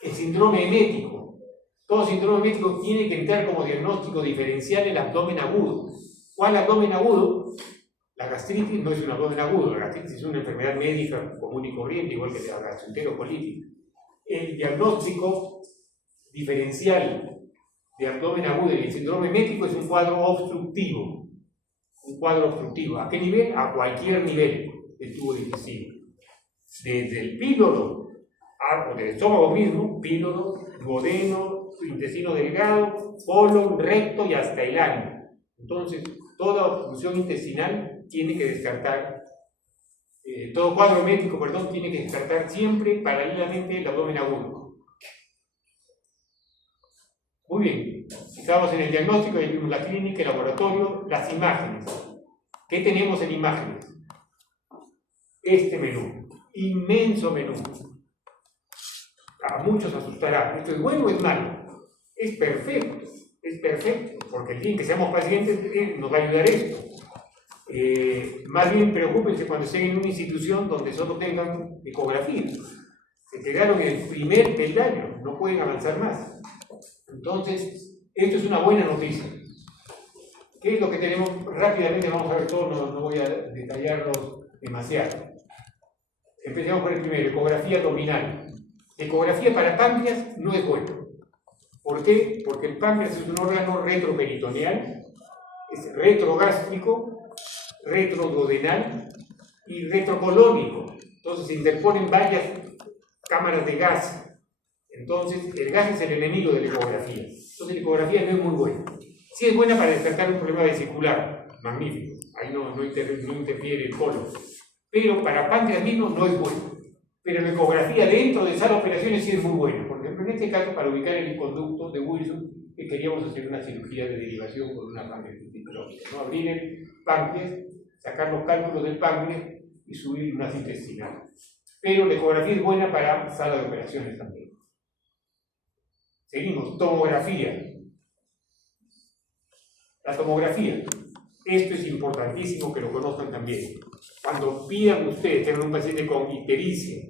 El síndrome emético. Todo síndrome emético tiene que entrar como diagnóstico diferencial el abdomen agudo. ¿Cuál abdomen agudo? La gastritis no es un abdomen agudo, la gastritis es una enfermedad médica común y corriente, igual que la gastroenterocolitis. El diagnóstico diferencial de abdomen agudo y el síndrome emético es un cuadro obstructivo. Un cuadro obstructivo. ¿A qué nivel? A cualquier nivel del tubo digestivo. Desde el píloro, o del estómago mismo, píloro, duodeno, intestino delgado, colon, recto y hasta el ano. Entonces, toda obstrucción intestinal tiene que descartar, todo cuadro emético, tiene que descartar siempre paralelamente el abdomen agudo. Muy bien, estamos en el diagnóstico, ya vimos la clínica, el laboratorio, las imágenes. ¿Qué tenemos en imágenes? Este menú, inmenso menú. A muchos asustará. ¿Esto es bueno o es malo? Es perfecto, porque el día en que seamos pacientes nos va a ayudar esto. Más bien preocúpense cuando estén en una institución donde solo tengan ecografía. Se quedaron en el primer peldaño, no pueden avanzar más. Entonces, esto es una buena noticia. ¿Qué es lo que tenemos? Rápidamente vamos a ver todo, no voy a detallarlos demasiado. Empecemos por el primero, ecografía abdominal. Ecografía para páncreas no es bueno. ¿Por qué? Porque el páncreas es un órgano retroperitoneal, es retrogástrico, retroduodenal y retrocolónico. Entonces se interponen varias cámaras de gas. Entonces el gas es el enemigo de la ecografía. Entonces la ecografía no es muy buena. Sí es buena para descartar un problema vesicular, magnífico, ahí no interfiere el colon. Pero para páncreas mismo no es bueno. Pero la ecografía dentro de esas operaciones sí es muy buena. Por ejemplo, en este caso, para ubicar el conducto de Wilson, que queríamos hacer una cirugía de derivación con una pancreatitis crónica, ¿no? Abrir el páncreas, sacar los cálculos del páncreas y subir una cinta intestinal. Pero la ecografía es buena para sala de operaciones también. Seguimos, tomografía. La tomografía. Esto es importantísimo que lo conozcan también. Cuando pidan ustedes tener un paciente con ictericia,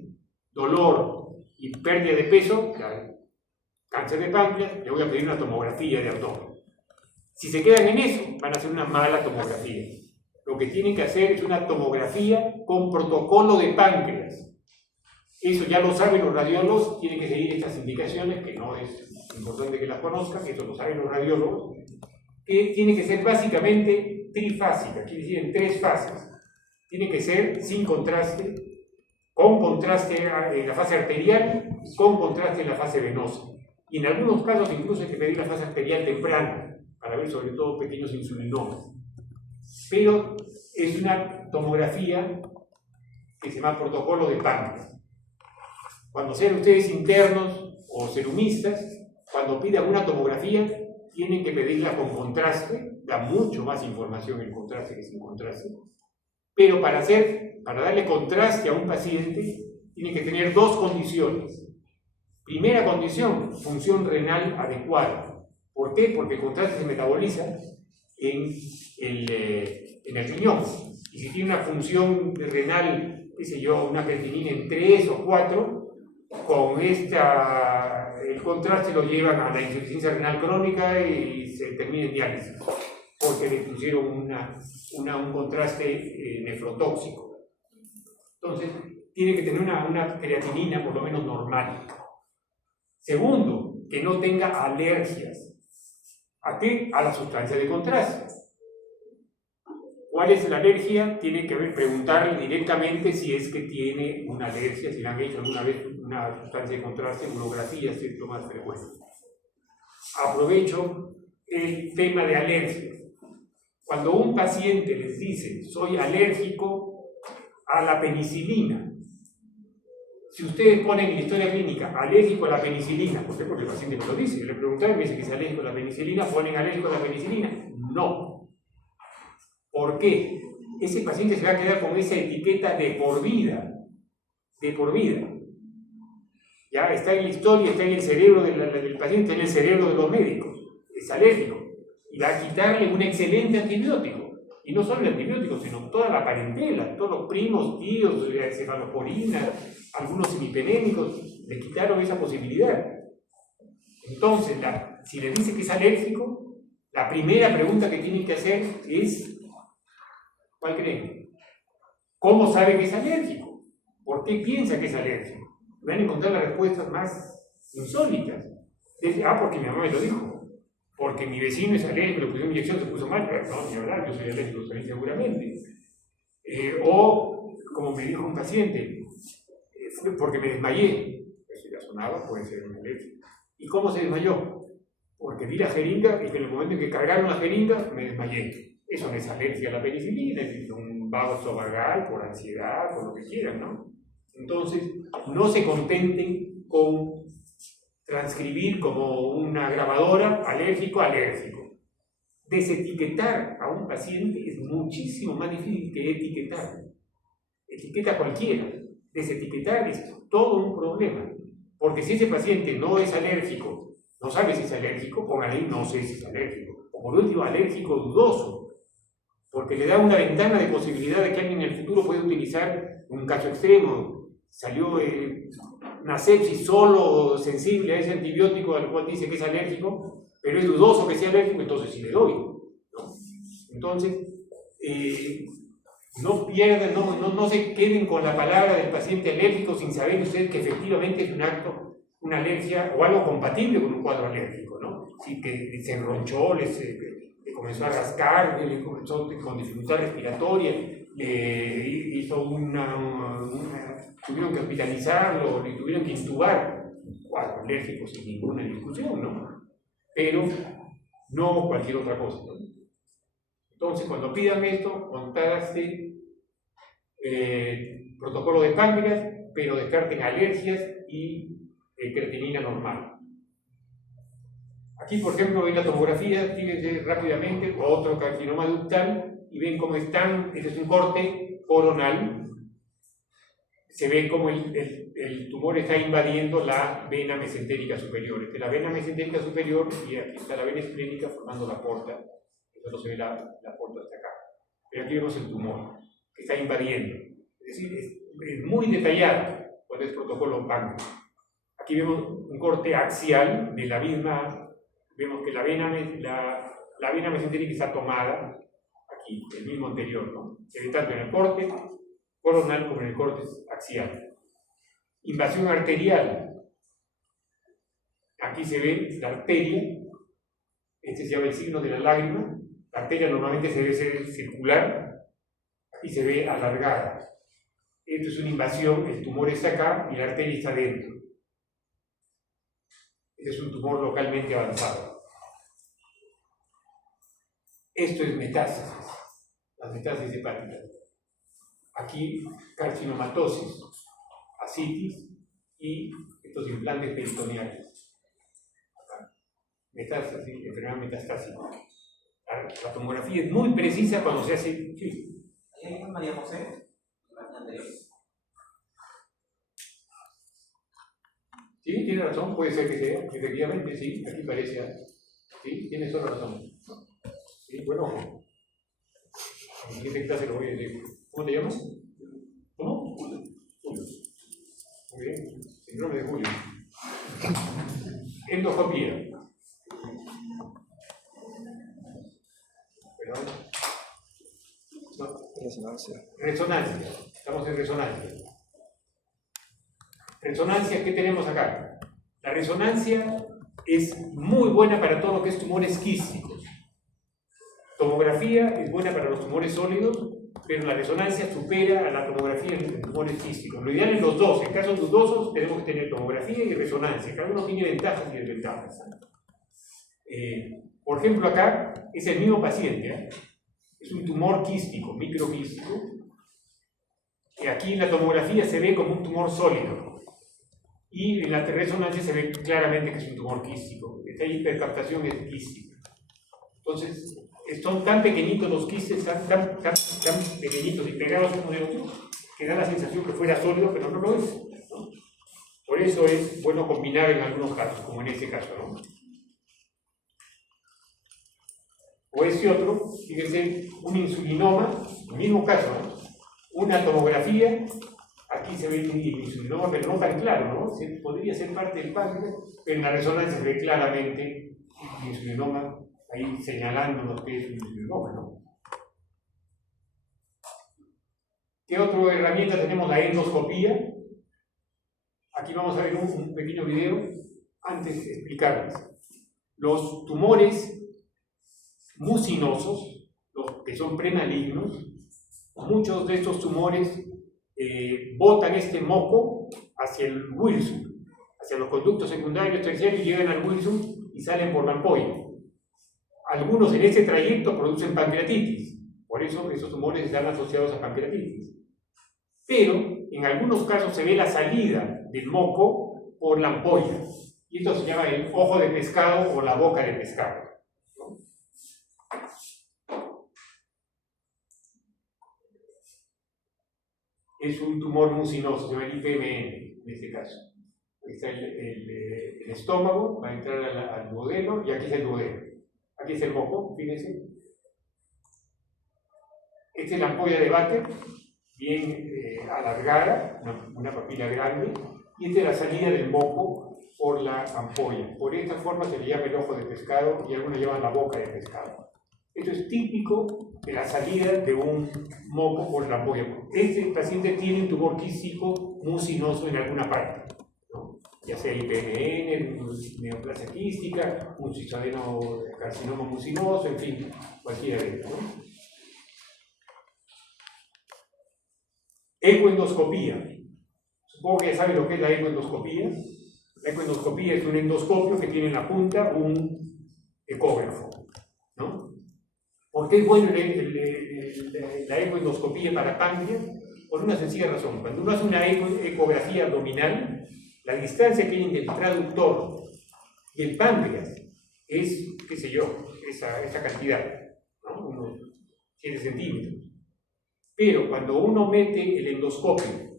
dolor y pérdida de peso, cáncer de páncreas, le voy a pedir una tomografía de abdomen. Si se quedan en eso, van a hacer una mala tomografía. Lo que tienen que hacer es una tomografía con protocolo de páncreas. Eso ya lo saben los radiólogos, tienen que seguir estas indicaciones, que no es importante que las conozcan, eso lo saben los radiólogos, que tiene que ser básicamente trifásica, quiere decir en 3 fases. Tiene que ser sin contraste, con contraste en la fase arterial, con contraste en la fase venosa. Y en algunos casos incluso hay que pedir la fase arterial temprana, para ver sobre todo pequeños insulinomas. Pero es una tomografía que se llama protocolo de páncreas. Cuando sean ustedes internos o serumistas, cuando pidan una tomografía, tienen que pedirla con contraste, da mucho más información el contraste que sin contraste. Pero para darle contraste a un paciente, tiene que tener 2 condiciones. Primera condición, función renal adecuada. ¿Por qué? Porque el contraste se metaboliza en el riñón. Y si tiene una función renal, qué sé yo, una creatinina en 3 o 4, con el contraste lo llevan a la insuficiencia renal crónica y se termina en diálisis, porque le pusieron un contraste nefrotóxico. Entonces, tiene que tener una creatinina por lo menos normal. Segundo, que no tenga alergias. ¿A qué? A la sustancia de contraste. ¿Cuál es la alergia? Tiene que preguntarle directamente si es que tiene una alergia, si le han hecho alguna vez una sustancia de contraste, urografía, es lo más frecuente. Aprovecho el tema de alergias. Cuando un paciente les dice, soy alérgico a la penicilina, si ustedes ponen en la historia clínica alérgico a la penicilina, ¿por qué? Porque el paciente me lo dice, le preguntaron, me dice que es alérgico a la penicilina, ponen alérgico a la penicilina. No. ¿Por qué? Ese paciente se va a quedar con esa etiqueta de por vida. De por vida. Ya está en la historia, está en el cerebro del paciente, en el cerebro de los médicos. Es alérgico. Y va a quitarle un excelente antibiótico. Y no solo el antibiótico, sino toda la parentela, todos los primos, tíos, cefalosporina, algunos imipenémicos, le quitaron esa posibilidad. Entonces, si le dice que es alérgico, la primera pregunta que tienen que hacer es, ¿cuál creen? ¿Cómo sabe que es alérgico? ¿Por qué piensa que es alérgico? Van a encontrar las respuestas más insólitas. Porque mi mamá me lo dijo. Porque mi vecino es alérgico, le pusieron inyección, se puso mal. No, ni hablar, yo soy alérgico también seguramente. O, como me dijo un paciente, fue porque me desmayé. Eso ya sonaba, puede ser una alergia. ¿Y cómo se desmayó? Porque di la jeringa y que en el momento en que cargaron la jeringa me desmayé. Eso no es alergia a la penicilina, es un vaso vagal por ansiedad, por lo que quieran, ¿no? Entonces, no se contenten con transcribir como una grabadora alérgico. Desetiquetar a un paciente es muchísimo más difícil que etiquetar. Etiqueta cualquiera. Desetiquetar es todo un problema. Porque si ese paciente no es alérgico, no sabe si es alérgico, pongan ahí no sé si es alérgico. O por último, alérgico dudoso. Porque le da una ventana de posibilidad de que alguien en el futuro pueda utilizar un caso extremo. Salió una sepsis solo sensible a ese antibiótico al cual dice que es alérgico, pero es dudoso que sea alérgico, entonces sí le doy, ¿no? Entonces, no pierdan, no se queden con la palabra del paciente alérgico sin saber ustedes que efectivamente es una alergia o algo compatible con un cuadro alérgico, ¿no? Si que se enronchó, le comenzó a rascar, le comenzó con dificultad respiratoria, tuvieron que hospitalizarlo, le tuvieron que intubar, cuadro alérgico sin ninguna discusión, ¿no? Pero no cualquier otra cosa, ¿no? Entonces, cuando pidan esto, contáctense protocolo de páncreas, pero descarten alergias y creatinina normal. Aquí, por ejemplo, ven la tomografía, fíjense rápidamente, otro carcinoma ductal, y ven cómo están, este es un corte coronal, se ve cómo el tumor está invadiendo la vena mesentérica superior. Esta es la vena mesentérica superior, y aquí está la vena esplénica formando la porta. Eso no se ve la porta hasta acá. Pero aquí vemos el tumor, que está invadiendo. Es decir, es muy detallado cuál es el protocolo PANC. Aquí vemos un corte axial de la misma. Vemos que la vena mesentérica está tomada aquí, el mismo anterior, ¿no? Se ve tanto en el corte coronal como en el corte axial. Invasión arterial. Aquí se ve la arteria, este se llama el signo de la lágrima. La arteria normalmente se debe ser circular, aquí se ve alargada. Esto es una invasión, el tumor está acá y la arteria está dentro. Este es un tumor localmente avanzado. Esto es metástasis, las metástasis hepáticas. Aquí carcinomatosis, ascitis y estos implantes peritoneales. Metástasis, enfermedad metastásica. La tomografía es muy precisa cuando se hace. Sí. ¿Hay María José? Sí, tiene razón, puede ser que sea, efectivamente, sí, aquí parece. Sí, tiene toda razón. Sí, bueno, en la siguiente clase lo voy a decir. ¿Cómo te llamas? ¿Cómo? Julio. Muy bien, síndrome de Julio. Endoscopía. ¿Perdón? No. Resonancia. Estamos en resonancia. Resonancia, ¿qué tenemos acá? La resonancia es muy buena para todo lo que es tumores quísticos. Tomografía es buena para los tumores sólidos, pero la resonancia supera a la tomografía en tumores quísticos. Lo ideal es los dos. En casos dudosos tenemos que tener tomografía y resonancia. Cada uno tiene ventajas y desventajas. Por ejemplo, acá es el mismo paciente, ¿eh? Es un tumor quístico, microquístico, que aquí en la tomografía se ve como un tumor sólido. Y en la resonancia se ve claramente que es un tumor quístico. Esta hipercaptación es quística. Entonces, son tan pequeñitos los quistes, tan pequeñitos y pegados uno de otro, que da la sensación que fuera sólido, pero no lo es, ¿no? Por eso es bueno combinar en algunos casos, como en este caso, ¿no? O este otro, fíjense, un insulinoma, el mismo caso, ¿no? Una tomografía, aquí se ve el insulinoma, pero no tan claro, ¿no? Podría ser parte del páncreas, pero en la resonancia se ve claramente el insulinoma ahí señalándonos que es un insulinoma, ¿no? ¿Qué otra herramienta tenemos? La endoscopía. Aquí vamos a ver un pequeño video antes de explicarles. Los tumores mucinosos, los que son premalignos, muchos de estos tumores botan este moco hacia el Wilson, hacia los conductos secundarios, terciarios, llegan al Wilson y salen por la ampolla. Algunos en ese trayecto producen pancreatitis, por eso esos tumores están asociados a pancreatitis. Pero en algunos casos se ve la salida del moco por la ampolla, y esto se llama el ojo de pescado o la boca de pescado, ¿no? Es un tumor mucinoso, se llama el IPMN en este caso. Está el estómago, va a entrar al duodeno, y aquí está el duodeno. Aquí es el moco, fíjense. Esta es la ampolla de Baker, bien alargada, una papila grande, y esta es la salida del moco por la ampolla. Por esta forma se le llama el ojo de pescado y algunos llaman la boca de pescado. Esto es típico de la salida de un moco por la ampolla. Este paciente tiene un tumor quístico mucinoso en alguna parte, ¿no? ya sea IPNN, neoplasia quística, un adenocarcinoma mucinoso, en fin, cualquiera de ellos, ¿no? Ecoendoscopía. Supongo que ya saben lo que es la ecoendoscopía. La ecoendoscopía es un endoscopio que tiene en la punta un ecógrafo, ¿no? ¿Por qué es bueno la ecoendoscopía para páncreas? Por una sencilla razón. Cuando uno hace una ecografía abdominal, la distancia que hay entre el traductor y el páncreas es, qué sé yo, esa cantidad, ¿no? Unos 7 centímetros. Pero cuando uno mete el endoscopio,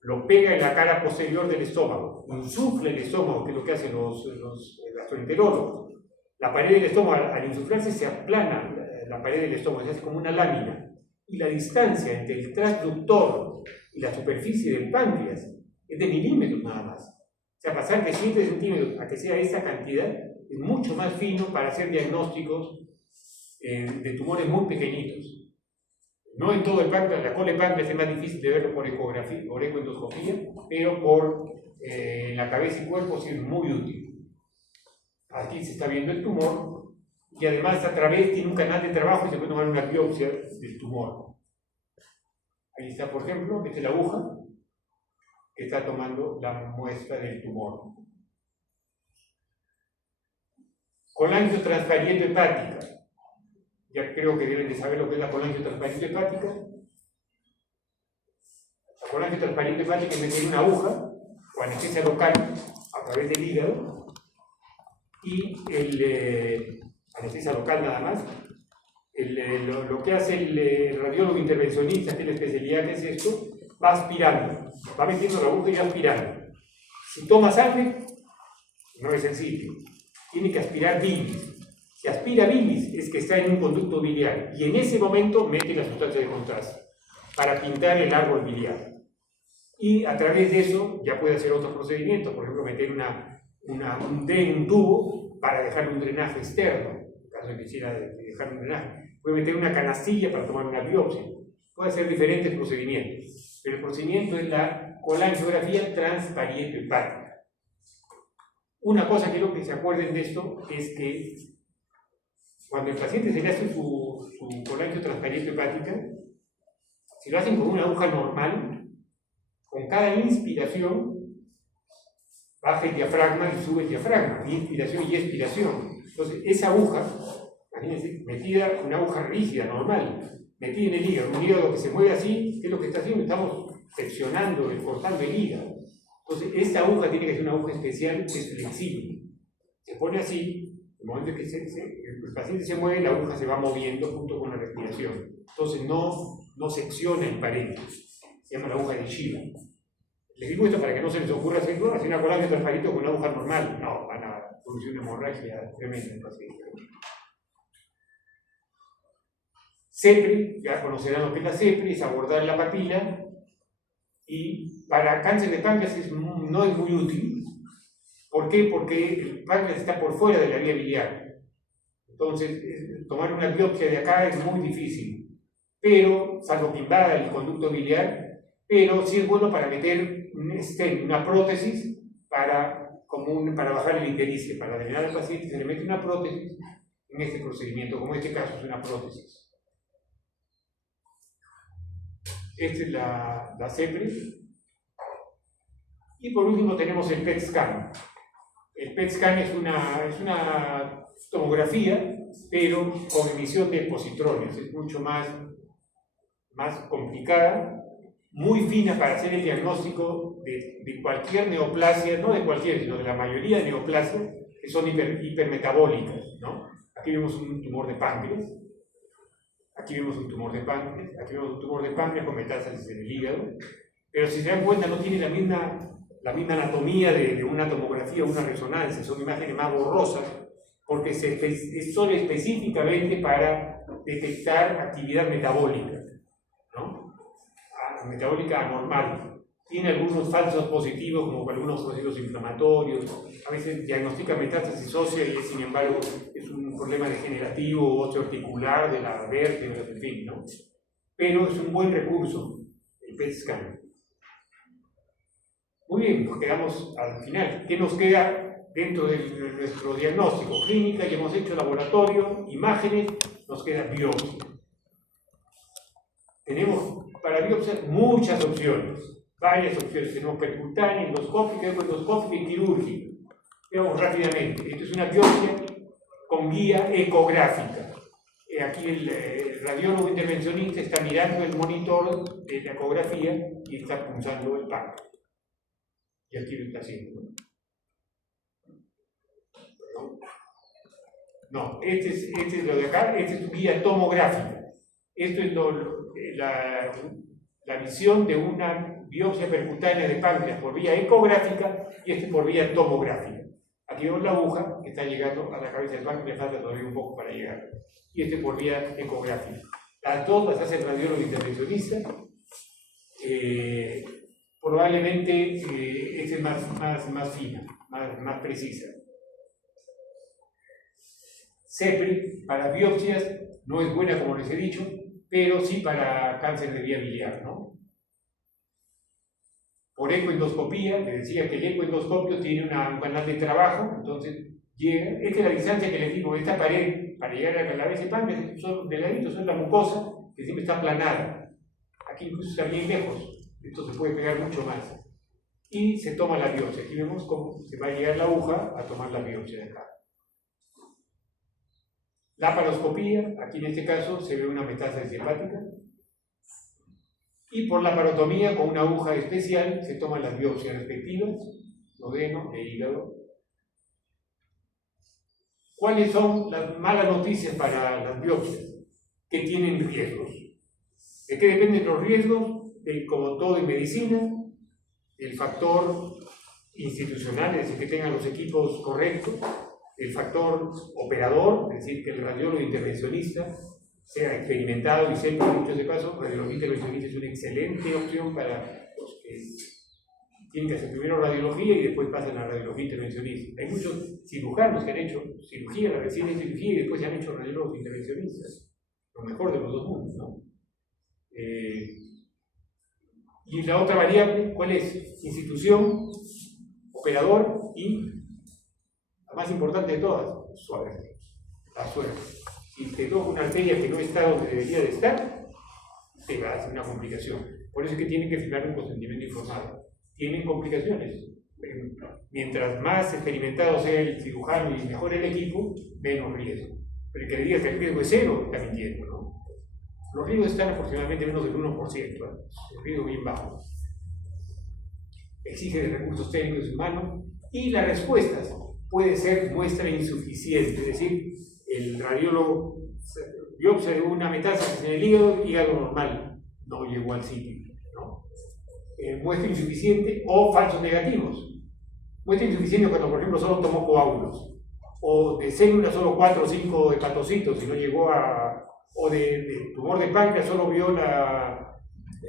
lo pega en la cara posterior del estómago, insufla el estómago, que es lo que hacen los gastroenterólogos. La pared del estómago, al insuflarse, se aplana la pared del estómago, se hace como una lámina. Y la distancia entre el transductor y la superficie del páncreas es de milímetros nada más. O sea, pasar de 7 centímetros a que sea esa cantidad es mucho más fino para hacer diagnósticos de tumores muy pequeñitos. No en todo el páncreas, la cola de páncreas es más difícil de verlo por ecografía, por ecoendoscopía, pero en la cabeza y cuerpo sí es muy útil. Aquí se está viendo el tumor y además a través tiene un canal de trabajo y se puede tomar una biopsia del tumor. Ahí está, por ejemplo, esta es la aguja que está tomando la muestra del tumor. Colangiotransparieto hepática. Ya creo que deben de saber lo que es la colangiotransparieto hepática. La colangiotransparieto hepática es meter una aguja o anestesia local a través del hígado y anestesia local nada más. Lo que hace el radiólogo intervencionista, que es la especialidad que es esto, va aspirando, va metiendo la aguja y aspirando. Si toma sangre, no es el sitio, tiene que aspirar bilis. Si aspira bilis es que está en un conducto biliar y en ese momento mete la sustancia de contraste para pintar el árbol biliar. Y a través de eso ya puede hacer otros procedimientos, por ejemplo meter un tubo para dejar un drenaje externo, en caso de que quisiera dejar un drenaje. Puede meter una canastilla para tomar una biopsia. Puede hacer diferentes procedimientos, pero el procedimiento es la colangiografía transparieto hepática. Una cosa que quiero que se acuerden de esto es que cuando el paciente se le hace su colangiotransparieto hepática, si lo hacen con una aguja normal, con cada inspiración baja el diafragma y sube el diafragma, inspiración y expiración. Entonces, esa aguja, imagínense, metida, una aguja rígida, normal, metida en el hígado, un hígado que se mueve así, ¿qué es lo que está haciendo? Estamos seccionando, cortando el hígado. Entonces, esta aguja tiene que ser una aguja especial que es flexible. Se pone así. En el momento en que el paciente se mueve, la aguja se va moviendo junto con la respiración. Entonces no secciona en paréntesis. Se llama la aguja de Shiva. Les digo esto para que no se les ocurra hacer una colangiotransparieto con una aguja normal. No, van a producir una hemorragia tremenda en el paciente. CEPRE, ya conocerán lo que es la CEPRE, es abordar la papila. Y para cáncer de páncreas no es muy útil. ¿Por qué? Porque el páncreas está por fuera de la vía biliar. Entonces, tomar una biopsia de acá es muy difícil. Pero, salvo que invada el conducto biliar, pero sí es bueno para meter una prótesis para bajar el ictericia. Para drenar al paciente se le mete una prótesis en este procedimiento, como en este caso es una prótesis. Esta es la CEPRE. Y por último tenemos el PET scan. El PET scan es una tomografía, pero con emisión de positrones. Es mucho más complicada, muy fina para hacer el diagnóstico de cualquier neoplasia, no de cualquier, sino de la mayoría de neoplasias que son hipermetabólicas, ¿no? Aquí vemos un tumor de páncreas, aquí vemos un tumor de páncreas, aquí vemos un tumor de páncreas con metástasis en el hígado, pero si se dan cuenta no tiene la misma anatomía de una tomografía o una resonancia, son imágenes más borrosas, porque son específicamente para detectar actividad metabólica, ¿no? Metabólica anormal. Tiene algunos falsos positivos, como algunos procesos inflamatorios, a veces diagnostica metástasis ósea y sin embargo es un problema degenerativo o osteoarticular de la vértebra, en fin, ¿no? Pero es un buen recurso, el PET scan. Muy bien, nos quedamos al final. ¿Qué nos queda dentro de nuestro diagnóstico? Clínica, ya hemos hecho laboratorio, imágenes, nos queda biopsia. Tenemos para biopsia muchas opciones, varias opciones. Tenemos percutánea, endoscópica, endoscópica y quirúrgica. Veamos rápidamente. Esto es una biopsia con guía ecográfica. Aquí el radiólogo intervencionista está mirando el monitor de la ecografía y está pulsando el páncreas. Y aquí lo está haciendo. No, este es lo de acá, este es guía tomográfica. Esto es la visión de una biopsia percutánea de páncreas por vía ecográfica y este por vía tomográfica. Aquí vemos la aguja que está llegando a la cabeza del páncreas, falta todavía un poco para llegar. Y este por vía ecográfica. Las dos las hace el radiólogo intervencionista. Probablemente esta es más fina, más precisa. CEPRI para biopsias no es buena, como les he dicho, pero sí para cáncer de vía biliar, ¿no? Por ecoendoscopía, les decía que el ecoendoscopio tiene un canal de trabajo, entonces llega, esta es la distancia que les digo, esta pared para llegar a la cabeza de páncreas, son delgaditos, son la mucosa que siempre está aplanada. Aquí incluso está bien lejos, esto se puede pegar mucho más. Y se toma la biopsia, aquí vemos cómo se va a llegar la aguja a tomar la biopsia de acá. Laparoscopía, aquí en este caso se ve una metástasis hepática. Y por laparotomía, con una aguja especial, se toman las biopsias respectivas, duodeno e hígado. ¿Cuáles son las malas noticias para las biopsias? Que tienen riesgos. ¿De qué dependen los riesgos? Como todo en medicina, el factor institucional, es decir, que tengan los equipos correctos, el factor operador, es decir, que el radiólogo intervencionista sea experimentado y sepa, dicho de paso, el radiólogo intervencionista es una excelente opción para los que tienen que hacer primero radiología y después pasan a radiología intervencionista. Hay muchos cirujanos que han hecho cirugía, la recién cirugía y después se han hecho radiólogos intervencionistas. Lo mejor de los dos mundos, ¿no? Y la otra variable, ¿cuál es? Institución, operador y, la más importante de todas, suerte. La suerte. Si te toca una arteria que no está donde debería de estar, te va a hacer una complicación. Por eso es que tienen que firmar un consentimiento informado. Tienen complicaciones. Mientras más experimentado sea el cirujano y mejor el equipo, menos riesgo. Pero el que le diga que el riesgo es cero, está mintiendo, ¿no? Los riesgos están aproximadamente menos del 1%, el riesgo bien bajo. Exige de recursos técnicos y humanos, y las respuestas puede ser muestra insuficiente, es decir, el radiólogo biopsia de una metástasis en el hígado normal, no llegó al sitio, ¿no? Muestra insuficiente o falsos negativos. Muestra insuficiente cuando, por ejemplo, solo tomó coágulos, o de células solo 4 o 5 hepatocitos y no llegó a... o de tumor de páncreas solo vio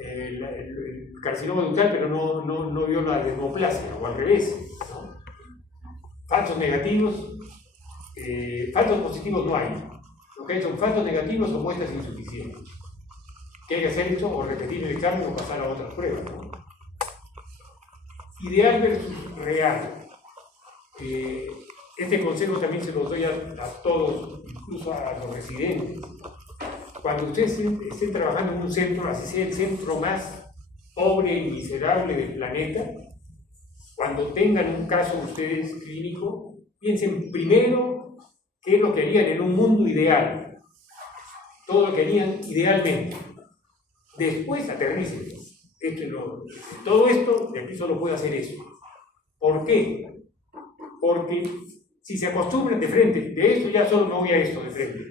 el carcinoma ductal, pero no vio la desmoplasia, o al revés, ¿no? Falsos negativos, falsos positivos no hay. Lo que hay son falsos negativos o muestras insuficientes. ¿Qué hay que hacer eso? O repetir el examen o pasar a otras pruebas, ¿no? Ideal versus real. Este consejo también se los doy a todos, incluso a los residentes. Cuando ustedes estén trabajando en un centro, así sea el centro más pobre y miserable del planeta, cuando tengan un caso ustedes clínico, piensen primero qué es lo que harían en un mundo ideal, todo lo que harían idealmente. Después aterricen. Todo esto, de aquí solo puedo hacer eso. ¿Por qué? Porque si se acostumbran de frente, de esto ya solo me voy a esto de frente.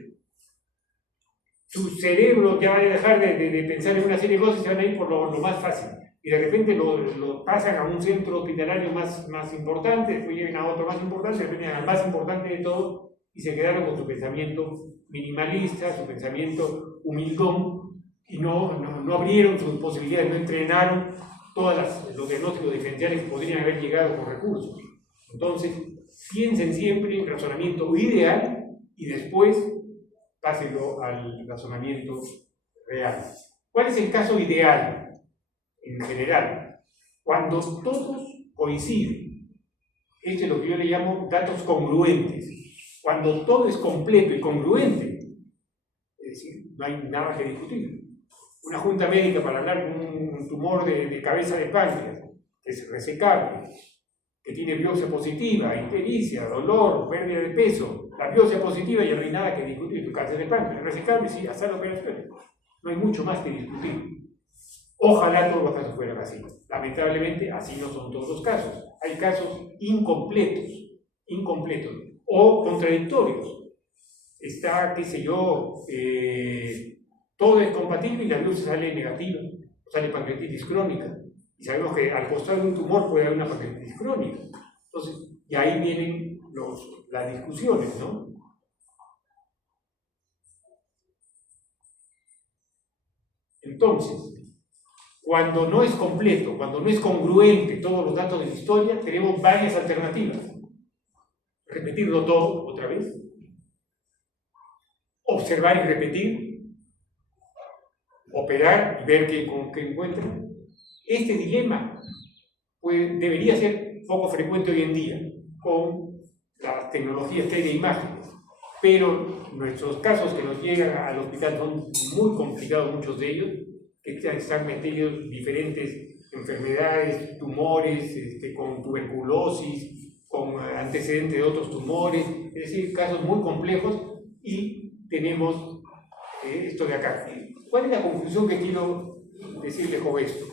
Su cerebro ya va a dejar de pensar en una serie de cosas y se van a ir por lo más fácil. Y de repente lo pasan a un centro hospitalario más importante, después llegan a otro más importante, después llegan al más importante de todo y se quedaron con su pensamiento minimalista, su pensamiento humildón y no abrieron sus posibilidades, no entrenaron todos los diagnósticos diferenciales que podrían haber llegado con recursos. Entonces, piensen siempre en razonamiento ideal y después pásenlo al razonamiento real. ¿Cuál es el caso ideal en general? Cuando todos coincide. Esto es lo que yo le llamo datos congruentes. Cuando todo es completo y congruente, es decir, no hay nada que discutir. Una junta médica para hablar de un tumor de cabeza de páncreas, que es resecable, que tiene biopsia positiva, impericia, dolor, pérdida de peso, la biopsia positiva y no hay nada que discutir. Tu cáncer de páncreas, resecable, sí, hasta la operación. No hay mucho más que discutir. Ojalá todos los casos fueran así. Lamentablemente, así no son todos los casos. Hay casos incompletos o contradictorios. Está, qué sé yo, todo es compatible y la biopsia sale negativa, sale pancreatitis crónica. Y sabemos que al costado de un tumor puede haber una pancreatitis crónica. Entonces, y ahí vienen las discusiones, ¿no? Entonces, cuando no es completo, cuando no es congruente todos los datos de la historia, tenemos varias alternativas. Repetirlo todo otra vez, observar y repetir, operar y ver qué encuentran. Este dilema debería ser poco frecuente hoy en día con las tecnologías de imágenes, pero nuestros casos que nos llegan al hospital son muy complicados, muchos de ellos, que están metidos diferentes enfermedades, tumores, con tuberculosis, con antecedentes de otros tumores, es decir, casos muy complejos, y tenemos esto de acá. ¿Cuál es la conclusión que quiero decirle con esto?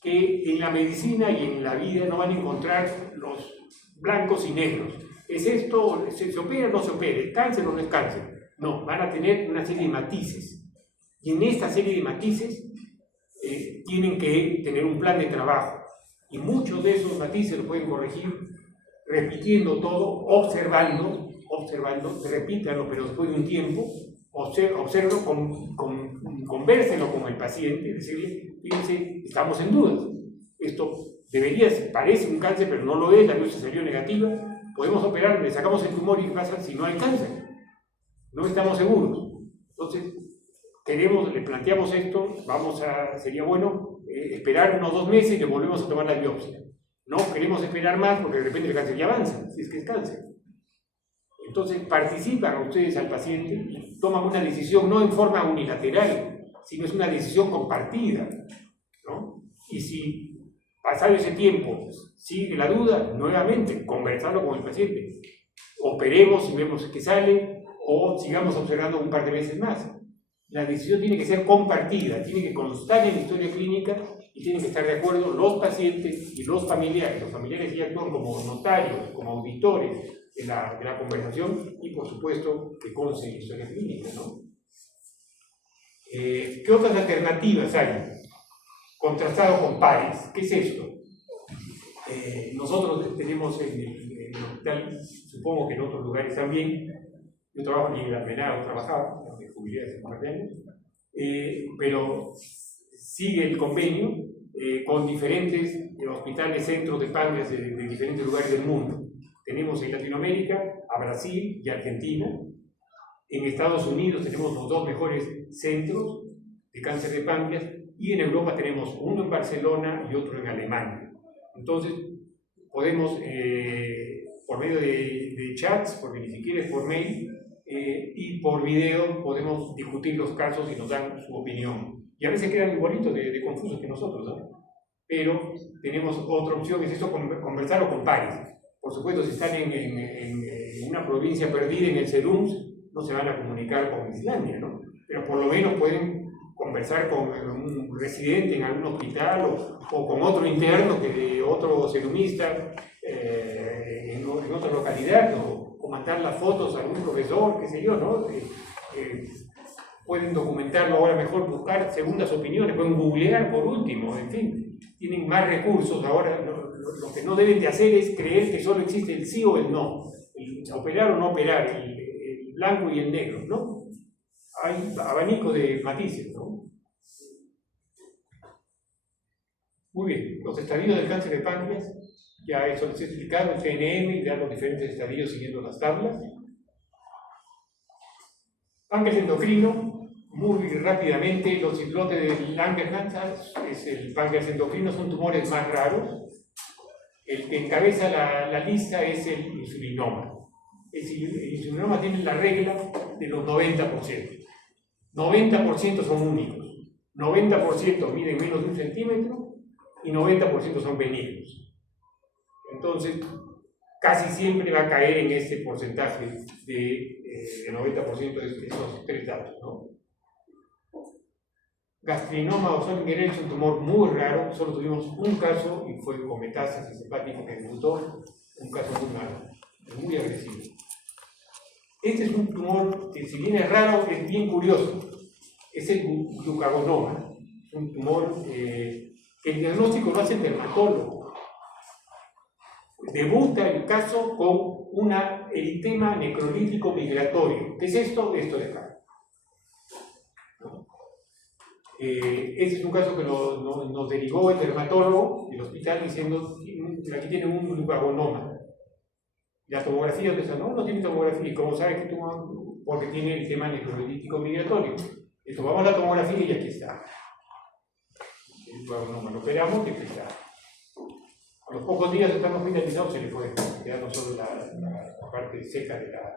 Que en la medicina y en la vida no van a encontrar los blancos y negros. ¿Es esto? ¿Se opera o no se opera? ¿Es cáncer o no es cáncer? No, van a tener una serie de matices. Y en esta serie de matices tienen que tener un plan de trabajo. Y muchos de esos matices los pueden corregir repitiendo todo, observando, repítanlo, pero después de un tiempo, observo, convérselo con el paciente, decirle, fíjense, estamos en dudas. Esto parece un cáncer, pero no lo es, la biopsia salió negativa, podemos operar, le sacamos el tumor y ¿qué pasa si no hay cáncer? No estamos seguros. Entonces, le planteamos esto, sería bueno esperar unos 2 meses y le volvemos a tomar la biopsia. No queremos esperar más porque de repente el cáncer ya avanza, si es que es cáncer. Entonces participan ustedes al paciente y toman una decisión no en forma unilateral, sino es una decisión compartida, ¿no? Y si pasado ese tiempo sigue la duda, nuevamente conversarlo con el paciente. Operemos y vemos que sale o sigamos observando un par de veces más. La decisión tiene que ser compartida, tiene que constar en la historia clínica y tienen que estar de acuerdo los pacientes y los familiares. Los familiares ya actúan como notarios, como auditores de la conversación y, por supuesto, que conste en la historia clínica, ¿no? ¿Qué otras alternativas hay? Contrastado con pares. ¿Qué es esto? Nosotros tenemos en el hospital, supongo que en otros lugares también, yo trabajo aquí en la Almenara, trabajaba, me jubilé hace un par de años, pero sigue el convenio con diferentes hospitales, centros de páncreas de diferentes lugares del mundo. Tenemos en Latinoamérica a Brasil y Argentina. En Estados Unidos tenemos los 2 mejores centros de cáncer de páncreas y en Europa tenemos uno en Barcelona y otro en Alemania. Entonces, podemos, por medio de chats, porque ni siquiera es por mail, y por video podemos discutir los casos y nos dan su opinión. Y a veces quedan igualitos de confusos que nosotros, ¿no? Pero tenemos otra opción, es eso, conversar con pares. Por supuesto, si están en una provincia perdida en el CERUMS, no se van a comunicar con Islandia, ¿no? Pero por lo menos pueden conversar con un residente en algún hospital o con otro interno, otro serumista en otra localidad, o mandar las fotos a algún profesor, qué sé yo, ¿no? Pueden documentarlo ahora mejor, buscar segundas opiniones, pueden googlear por último, en fin, tienen más recursos ahora. Lo que no deben de hacer es creer que solo existe el sí o el no, el operar o no operar, el blanco y el negro, ¿no? Hay abanico de matices, ¿no? Muy bien, los estadios del cáncer de páncreas, ya eso les he explicado, el CNM, ya los diferentes estadios siguiendo las tablas. Páncreas endocrino, muy rápidamente, los islotes de Langerhans, es el páncreas endocrino, son tumores más raros. El que encabeza la lista es el insulinoma. El insulinoma tiene la regla de los 90%. 90% son únicos, 90% miden menos de 1 centímetro y 90% son benignos. Entonces, casi siempre va a caer en ese porcentaje de 90% de esos 3 datos, ¿no? Gastrinoma o Solingen es un tumor muy raro, solo tuvimos un caso y fue con metástasis hepática que debutó, un caso muy malo, muy agresivo. Este es un tumor que, si bien es raro, es bien curioso. Es el glucagonoma, un tumor que el diagnóstico lo hace el dermatólogo. Debuta el caso con un eritema necrolítico migratorio. ¿Qué es esto? Esto de acá. Este es un caso que nos derivó el dermatólogo del hospital diciendo: aquí tiene un glucagonoma. La tomografía no tiene tomografía. ¿Y cómo sabe que tumor? Porque tiene eritema necrolítico migratorio. Y tomamos la tomografía y aquí está. El glucagonoma lo operamos y aquí está. A los pocos días de estar hospitalizado se le fue quedando solo la parte seca de la...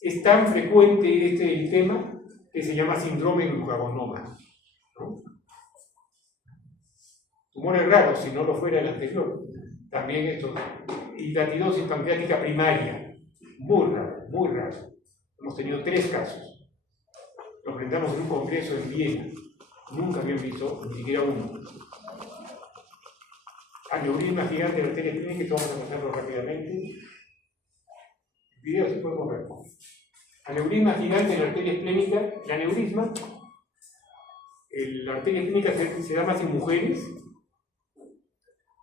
Es tan frecuente este eritema que se llama síndrome de glucagonoma, ¿no? Tumores raros, si no lo fuera el anterior. También esto, hidatidosis pancreática primaria, muy raro, muy raro. Hemos tenido 3 casos. Lo presentamos en un congreso en Viena. Nunca habían visto ni siquiera uno. Aneurisma gigante de la arteria esplénica, que vamos a pasarlo rápidamente. El video sí podemos ver. Aneurisma gigante de la arteria esplénica. El aneurisma, la arteria esplénica se da más en mujeres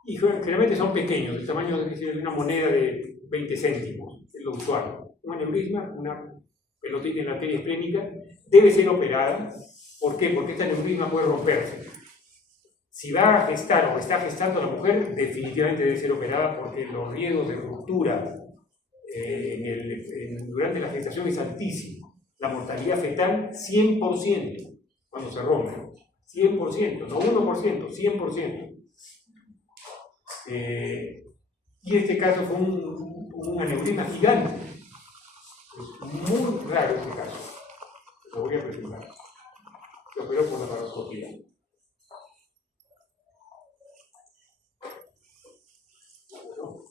y generalmente son pequeños, del tamaño de una moneda de 20 céntimos, es lo usual. Un aneurisma, una pelotita en la arteria esplénica, debe ser operada. ¿Por qué? Porque esta aneurisma puede romperse. Si va a gestar o está gestando la mujer, definitivamente debe ser operada, porque los riesgos de ruptura durante la gestación es altísimo. La mortalidad fetal, 100% cuando se rompe. 100%, no 1%, 100%. Y este caso fue un aneurisma gigante. Es muy raro este caso. Lo voy a presentar. Se operó por la paroscopía. ¿No?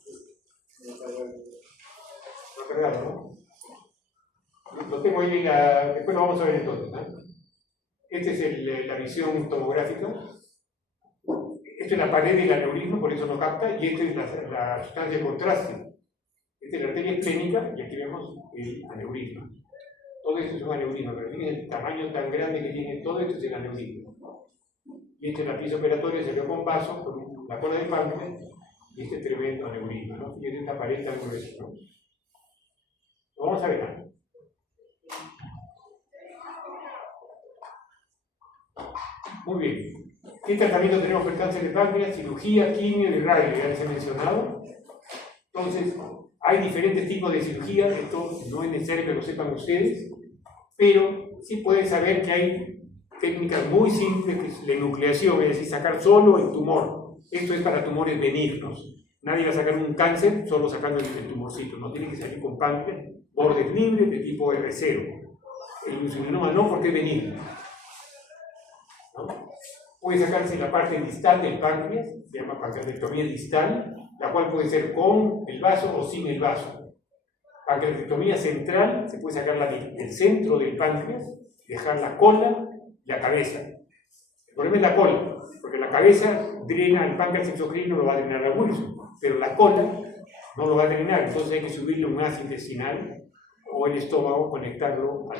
Lo tengo ahí, después lo vamos a ver entonces, ¿no? Esta es la visión tomográfica. Esta es la pared del aneurisma, por eso no capta, y esta es la sustancia de contraste. Esta es la arteria esplénica, y aquí vemos el aneurisma. Todo esto es un aneurisma, pero fíjense el tamaño tan grande que tiene, todo esto es el aneurisma. Y esta es la pieza operatoria, se ve con vaso, con la cola de páncreas, y este tremendo aneurisma, ¿no? Fíjense esta pared tan gruesa, ¿no? Vamos a ver. Muy bien. ¿Qué tratamiento tenemos para el cáncer de páncreas? Cirugía, quimio y radio, ya les he mencionado. Entonces, hay diferentes tipos de cirugía. Esto no es necesario que lo sepan ustedes, pero sí pueden saber que hay técnicas muy simples, que es la enucleación, es decir, sacar solo el tumor. Esto es para tumores benignos. Nadie va a sacar un cáncer solo sacando el tumorcito. No tiene que salir con páncreas, bordes libres de tipo R0. El insulinoma no, porque es benigno, ¿no? Puede sacarse la parte distal del páncreas, se llama pancreatectomía distal, la cual puede ser con el vaso o sin el vaso. Pancreatectomía central, se puede sacar del centro del páncreas, dejar la cola y la cabeza. El problema es la cola, porque la cabeza drena el páncreas exocrino, lo va a drenar al Wilson, pero la cola no lo va a drenar, entonces hay que subirle un gas intestinal o el estómago, conectarlo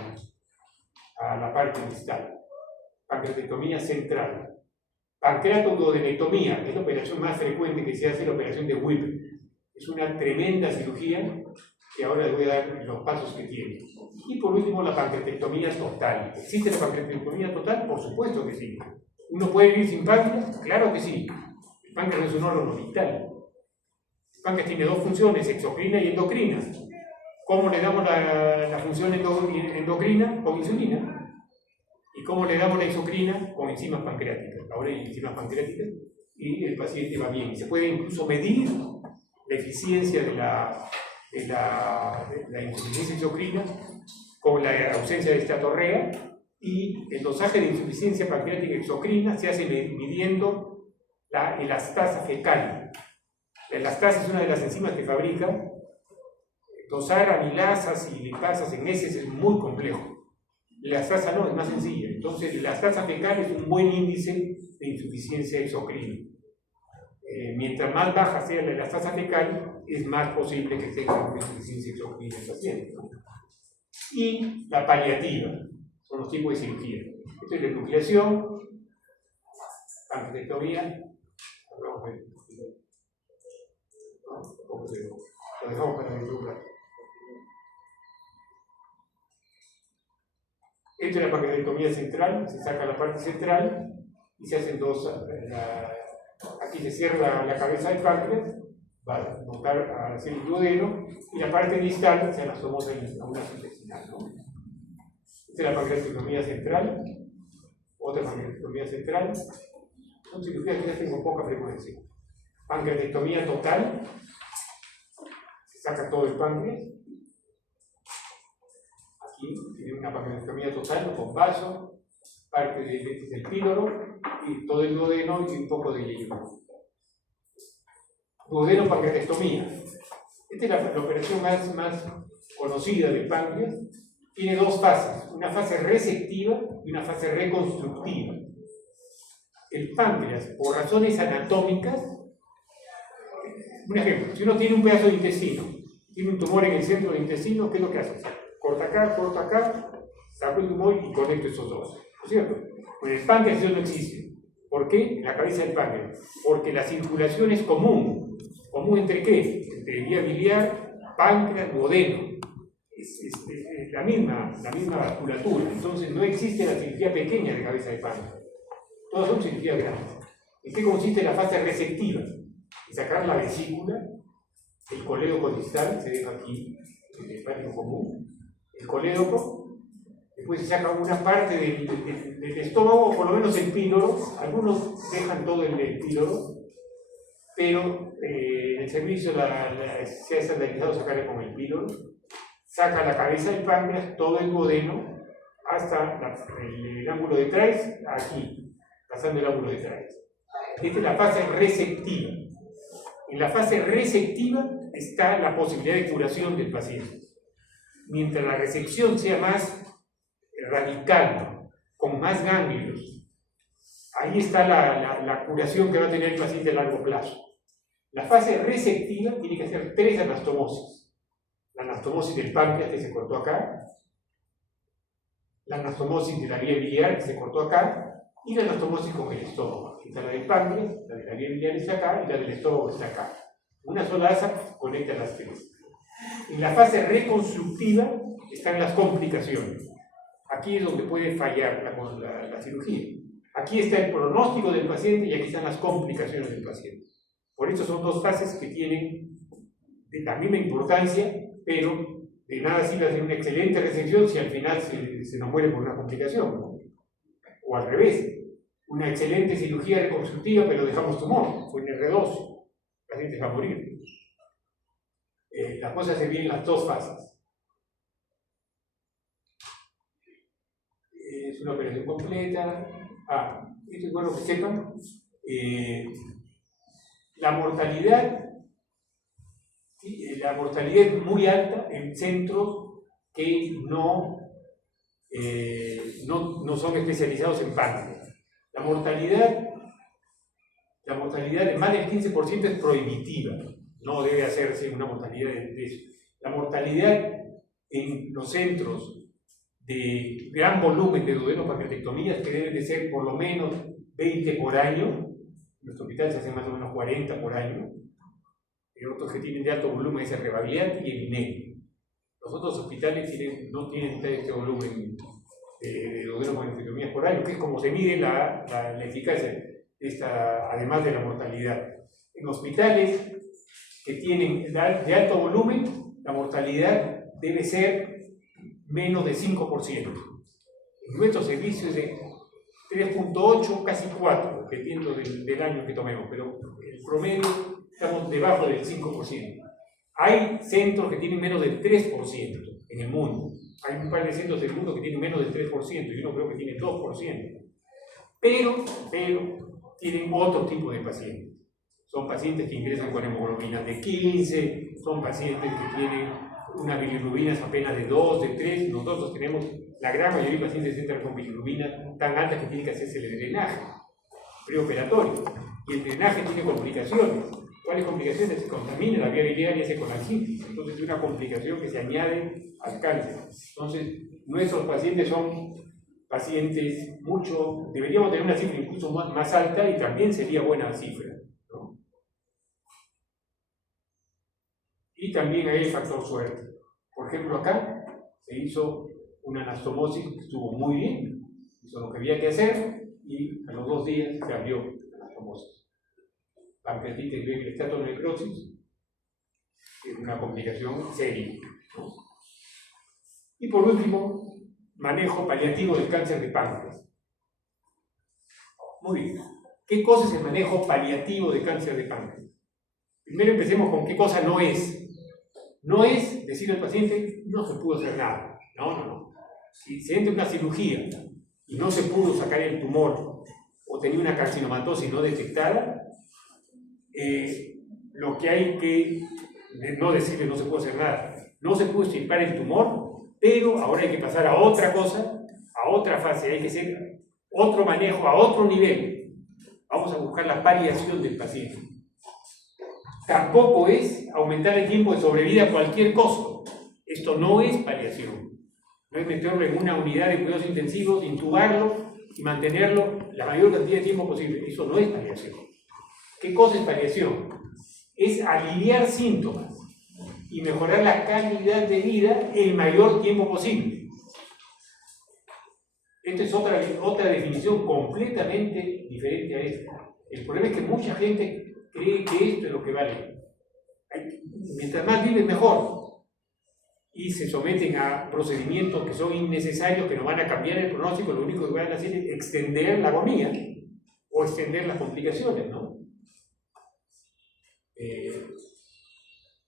a la parte distal. Pancreatectomía central. Pancreatoduodenectomía, es la operación más frecuente que se hace, la operación de Whipple. Es una tremenda cirugía que ahora les voy a dar los pasos que tiene. Y por último, la pancreatectomía total. ¿Existe la pancreatectomía total? Por supuesto que sí. ¿Uno puede vivir sin páncreas? Claro que sí. El páncreas no es un órgano vital. El páncreas tiene 2 funciones, exocrina y endocrina. ¿Cómo le damos la función endocrina? Con insulina. ¿Y cómo le damos la exocrina? Con enzimas pancreáticas. Ahora hay enzimas pancreáticas y el paciente va bien. Y se puede incluso medir la eficiencia de la insuficiencia exocrina con la ausencia de estatorrea, y el dosaje de insuficiencia pancreática exocrina se hace midiendo la elastasa fecal. La elastasa es una de las enzimas que fabrica. Dosar amilasas y lipasas en heces es muy complejo. La elastasa no, es más sencilla. Entonces, la elastasa fecal es un buen índice de insuficiencia exocrina. Mientras más baja sea la elastasa fecal, es más posible que tenga una insuficiencia exocrina en el paciente. Y la paliativa, son los tipos de cirugía. Esto es la enucleación, pancreatectomía, lo dejamos para el lugar. Esto es la pancreatectomía central, se saca la parte central y se hacen dos. Aquí se cierra la cabeza del páncreas, va a montar hacia el duodeno, y la parte distal se anastomosa a una intestinal, ¿no? Esta es la pancreatectomía central, otra pancreatectomía central. Son cirugías que se hacen con poca frecuencia. Pancreatectomía total, se saca todo el páncreas. Aquí tiene una pancreatectomía total con vaso, parte del píloro y todo el duodeno y un poco de yeyuno. Duodeno pancreatectomía. Esta es la operación más conocida del páncreas. Tiene dos fases, una fase resectiva y una fase reconstructiva. El páncreas, por razones anatómicas, un ejemplo, si uno tiene un pedazo de intestino, tiene un tumor en el centro del intestino, ¿qué es lo que hace? Corta acá, saco el tumor y conecto esos dos, ¿no es cierto? Con el páncreas eso no existe. ¿Por qué? En la cabeza del páncreas. Porque la circulación es común. ¿Común entre qué? Entre vía biliar, páncreas, duodeno. Es la misma vasculatura. Entonces no existe la cirugía pequeña de cabeza de páncreas. Todas son cirugías grandes. ¿En qué consiste la fase resectiva? En sacar la vesícula, el colédoco distal, se deja aquí, en el páncreas común, el colédoco, después se saca una parte del estómago, o por lo menos el píloro. Algunos dejan todo el píloro, pero en el servicio se ha estandarizado sacarle con el píloro. Saca la cabeza del páncreas, todo el duodeno, hasta el ángulo de Traes, aquí, pasando el ángulo de Traes. Esta es la fase resectiva. En la fase resectiva está la posibilidad de curación del paciente. Mientras la resección sea más radical, con más ganglios, ahí está la curación que va a tener el paciente a largo plazo. La fase resectiva tiene que hacer 3 anastomosis. La anastomosis del páncreas, que se cortó acá, la anastomosis de la vía biliar, que se cortó acá, y la anastomosis con el estómago. Está la del páncreas, la de la vía biliar está acá, y la del estómago está acá. Una sola asa conecta las 3. En la fase reconstructiva están las complicaciones. Aquí es donde puede fallar la cirugía. Aquí está el pronóstico del paciente y aquí están las complicaciones del paciente. Por eso son dos fases que tienen la misma importancia, pero de nada sirve hacer una excelente resección si al final se nos muere por una complicación, ¿no? O al revés, una excelente cirugía reconstructiva, pero dejamos tumor, fue en R2, el paciente va a morir. Las cosas se ven en las dos fases. Es una operación completa. Esto es bueno que sepan. La mortalidad es muy alta en centros que no son especializados en páncreas. La mortalidad de más del 15% es prohibitiva. No debe hacerse una mortalidad de eso. La mortalidad en los centros de gran volumen de duodenopancreatectomías, que deben de ser por lo menos 20 por año, en nuestro hospital se hacen más o menos 40 por año. Otros que tienen de alto volumen es el Rebagliati y el INEGI. Los otros hospitales no tienen este volumen de duodenopancreatectomías por año, que es como se mide la eficacia, además de la mortalidad. En hospitales que tienen de alto volumen, la mortalidad debe ser menos de 5%. En nuestros servicios es 3.8, casi 4, dependiendo del año que tomemos, pero el promedio estamos debajo del 5%. Hay centros que tienen menos del 3% en el mundo. Hay un par de centros del mundo que tienen menos del 3%, y uno creo que tiene 2%. Pero tienen otro tipo de pacientes. Son pacientes que ingresan con hemoglobinas de 15, son pacientes que tienen unas bilirrubinas apenas de 2, de 3. Nosotros tenemos la gran mayoría de pacientes que entran con bilirrubinas tan altas que tienen que hacerse el drenaje preoperatorio. Y el drenaje tiene complicaciones. ¿Cuáles complicaciones? Se contamina la vía biliar y hace colangitis. Entonces es una complicación que se añade al cáncer. Entonces, nuestros pacientes son pacientes deberíamos tener una cifra incluso más alta y también sería buena cifra, ¿no? Y también hay el factor suerte. Por ejemplo, acá se hizo una anastomosis que estuvo muy bien, hizo lo que había que hacer y a los 2 días se abrió la anastomosis. Pancreatitis de esteatonecrosis es una complicación seria, ¿no? Y por último, manejo paliativo del cáncer de páncreas. Muy bien. ¿Qué cosa es el manejo paliativo de cáncer de páncreas? Primero empecemos con qué cosa no es. No es decirle al paciente, no se pudo hacer nada. No. Si se entra en una cirugía y no se pudo sacar el tumor o tenía una carcinomatosis no detectada, lo que hay que no decirle no se puede hacer nada. No se pudo extirpar el tumor, pero ahora hay que pasar a otra cosa, a otra fase, hay que hacer otro manejo a otro nivel. Vamos a buscar la paliación del paciente. Tampoco es aumentar el tiempo de sobrevida a cualquier costo. Esto no es paliación. No es meterlo en una unidad de cuidados intensivos, intubarlo y mantenerlo la mayor cantidad de tiempo posible. Eso no es paliación. ¿Qué cosa es paliación? Es aliviar síntomas y mejorar la calidad de vida el mayor tiempo posible. Esta es otra definición completamente diferente a esta. El problema es que mucha gente cree que esto es lo que vale. Mientras más viven, mejor. Y se someten a procedimientos que son innecesarios, que no van a cambiar el pronóstico, lo único que van a hacer es extender la agonía o extender las complicaciones, ¿no?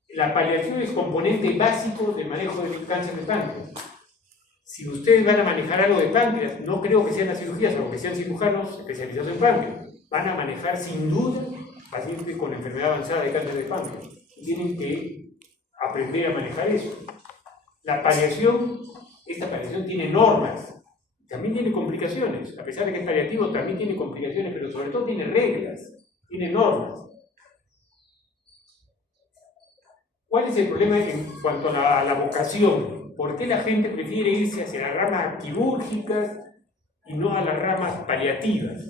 La paliación es componente básico del manejo del cáncer de páncreas. Si ustedes van a manejar algo de páncreas, no creo que sean las cirugías, salvo que sean cirujanos especializados en páncreas, van a manejar sin duda pacientes con enfermedad avanzada de cáncer de páncreas. Tienen que aprender a manejar eso. La paliación, esta paliación tiene normas, también tiene complicaciones. A pesar de que es paliativo, también tiene complicaciones, pero sobre todo tiene reglas, tiene normas. ¿Cuál es el problema en cuanto a la vocación? ¿Por qué la gente prefiere irse hacia las ramas quirúrgicas y no a las ramas paliativas?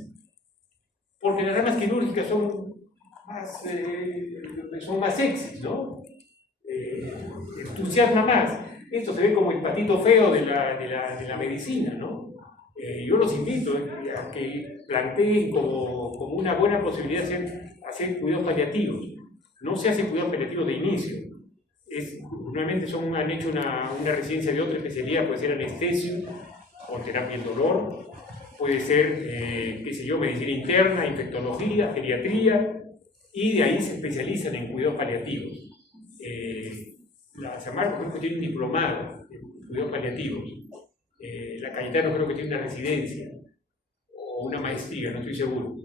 Porque las ramas quirúrgicas son más sexys, ¿no? Entusiasma más. Esto se ve como el patito feo de la medicina, ¿no? Yo los invito a que planteen como una buena posibilidad hacer cuidados paliativos. No se hace cuidados paliativos de inicio. Normalmente han hecho una residencia de otra especialidad, puede ser anestesio o terapia del dolor, puede ser, medicina interna, infectología, geriatría, y de ahí se especializan en cuidados paliativos. La SAMAR, por ejemplo, tiene un diplomado en cuidados paliativos. La Cayetano creo que tiene una residencia o una maestría, no estoy seguro.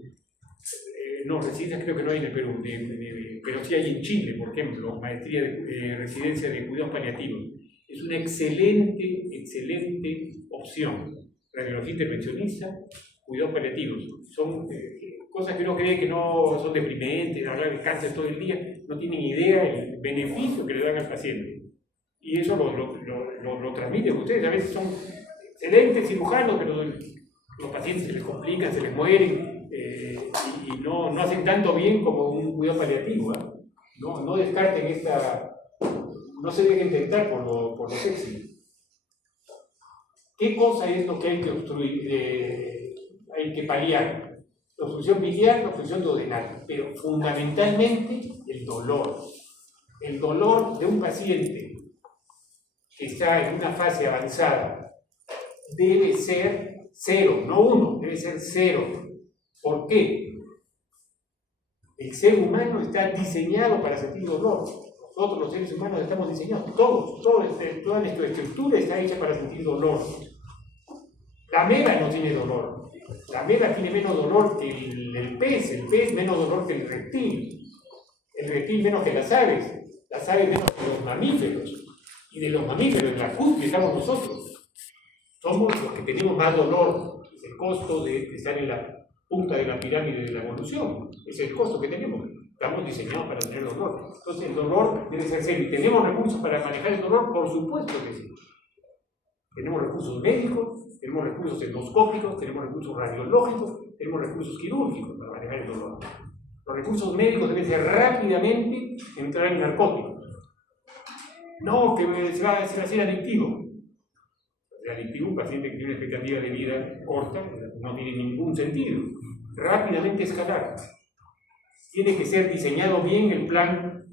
No, residencias creo que no hay en el Perú, pero sí hay en Chile, por ejemplo, maestría de residencia de cuidados paliativos. Es una excelente opción. Radiología intervencionista, cuidados paliativos. Son cosas que uno cree que no son deprimentes, hablar de cáncer todo el día, no tienen idea del beneficio que le dan al paciente. Y eso lo transmiten ustedes. A veces son excelentes cirujanos, pero los pacientes se les complican, se les mueren. Y no hacen tanto bien como un cuidado paliativo. No descarten no se dejen tentar por lo sexy. ¿Qué cosa es lo que hay que obstruir, hay que paliar? La obstrucción biliar, la obstrucción duodenal, pero fundamentalmente el dolor. El dolor de un paciente que está en una fase avanzada debe ser 0, no 1, debe ser 0. ¿Por qué? El ser humano está diseñado para sentir dolor. Nosotros los seres humanos estamos diseñados, toda nuestra estructura está hecha para sentir dolor. La ameba no tiene dolor. La ameba tiene menos dolor que el pez menos dolor que el reptil menos que las aves menos que los mamíferos. Y de los mamíferos, en la cúspide estamos nosotros. Somos los que tenemos más dolor. Es el costo de estar en la punta de la pirámide de la evolución. Es el costo que tenemos. Estamos diseñados para tener dolor. Entonces el dolor debe ser serio. ¿Tenemos recursos para manejar el dolor? Por supuesto que sí. Tenemos recursos médicos, tenemos recursos endoscópicos, tenemos recursos radiológicos, tenemos recursos quirúrgicos para manejar el dolor. Los recursos médicos deben ser rápidamente entrar en narcóticos. No, que se va a hacer adictivo. El adictivo, un paciente que tiene una expectativa de vida corta, no tiene ningún sentido. Rápidamente escalar. Tiene que ser diseñado bien el plan.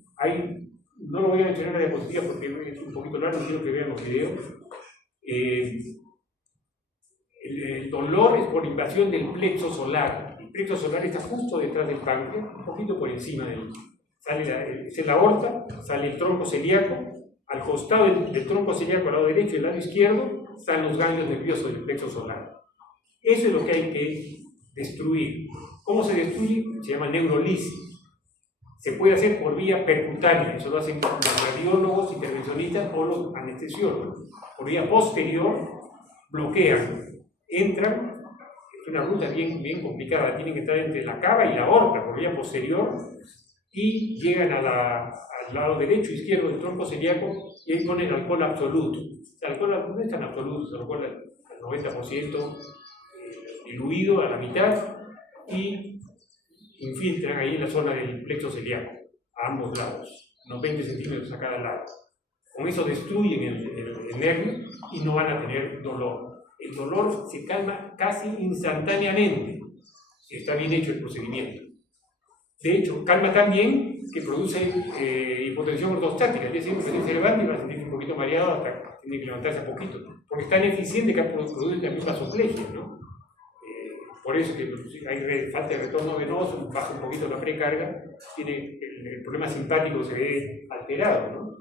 No lo voy a mencionar en la diapositiva porque es un poquito largo, quiero que vean los videos. El dolor es por invasión del plexo solar. El plexo solar está justo detrás del páncreas, un poquito por encima de él. Es la aorta, sale el tronco celíaco. Al costado del tronco celíaco, al lado derecho y al lado izquierdo, están los ganglios nerviosos del plexo solar. Eso es lo que hay que destruir. ¿Cómo se destruye? Se llama neurolisis. Se puede hacer por vía percutánea, eso lo hacen los radiólogos, intervencionistas o los anestesiólogos. Por vía posterior, bloquean, entran, es una ruta bien complicada, tienen que estar entre la cava y la aorta, por vía posterior, y llegan al lado derecho e izquierdo del tronco celíaco y ahí ponen alcohol absoluto. El alcohol no es tan absoluto, el alcohol al 90% diluido a la mitad y infiltran ahí en la zona del plexo celíaco, a ambos lados, unos 20 centímetros a cada lado. Con eso destruyen el nervio y no van a tener dolor. El dolor se calma casi instantáneamente, si está bien hecho el procedimiento. De hecho, calma tan bien que produce hipotensión ortostática. El día siguiente se levanta y va a sentirse un poquito mareado hasta que tiene que levantarse a poquito, porque es tan eficiente que produce también vasoplegia, ¿no? Por eso que hay falta de retorno venoso, baja un poquito la precarga, el problema simpático se ve alterado, ¿no?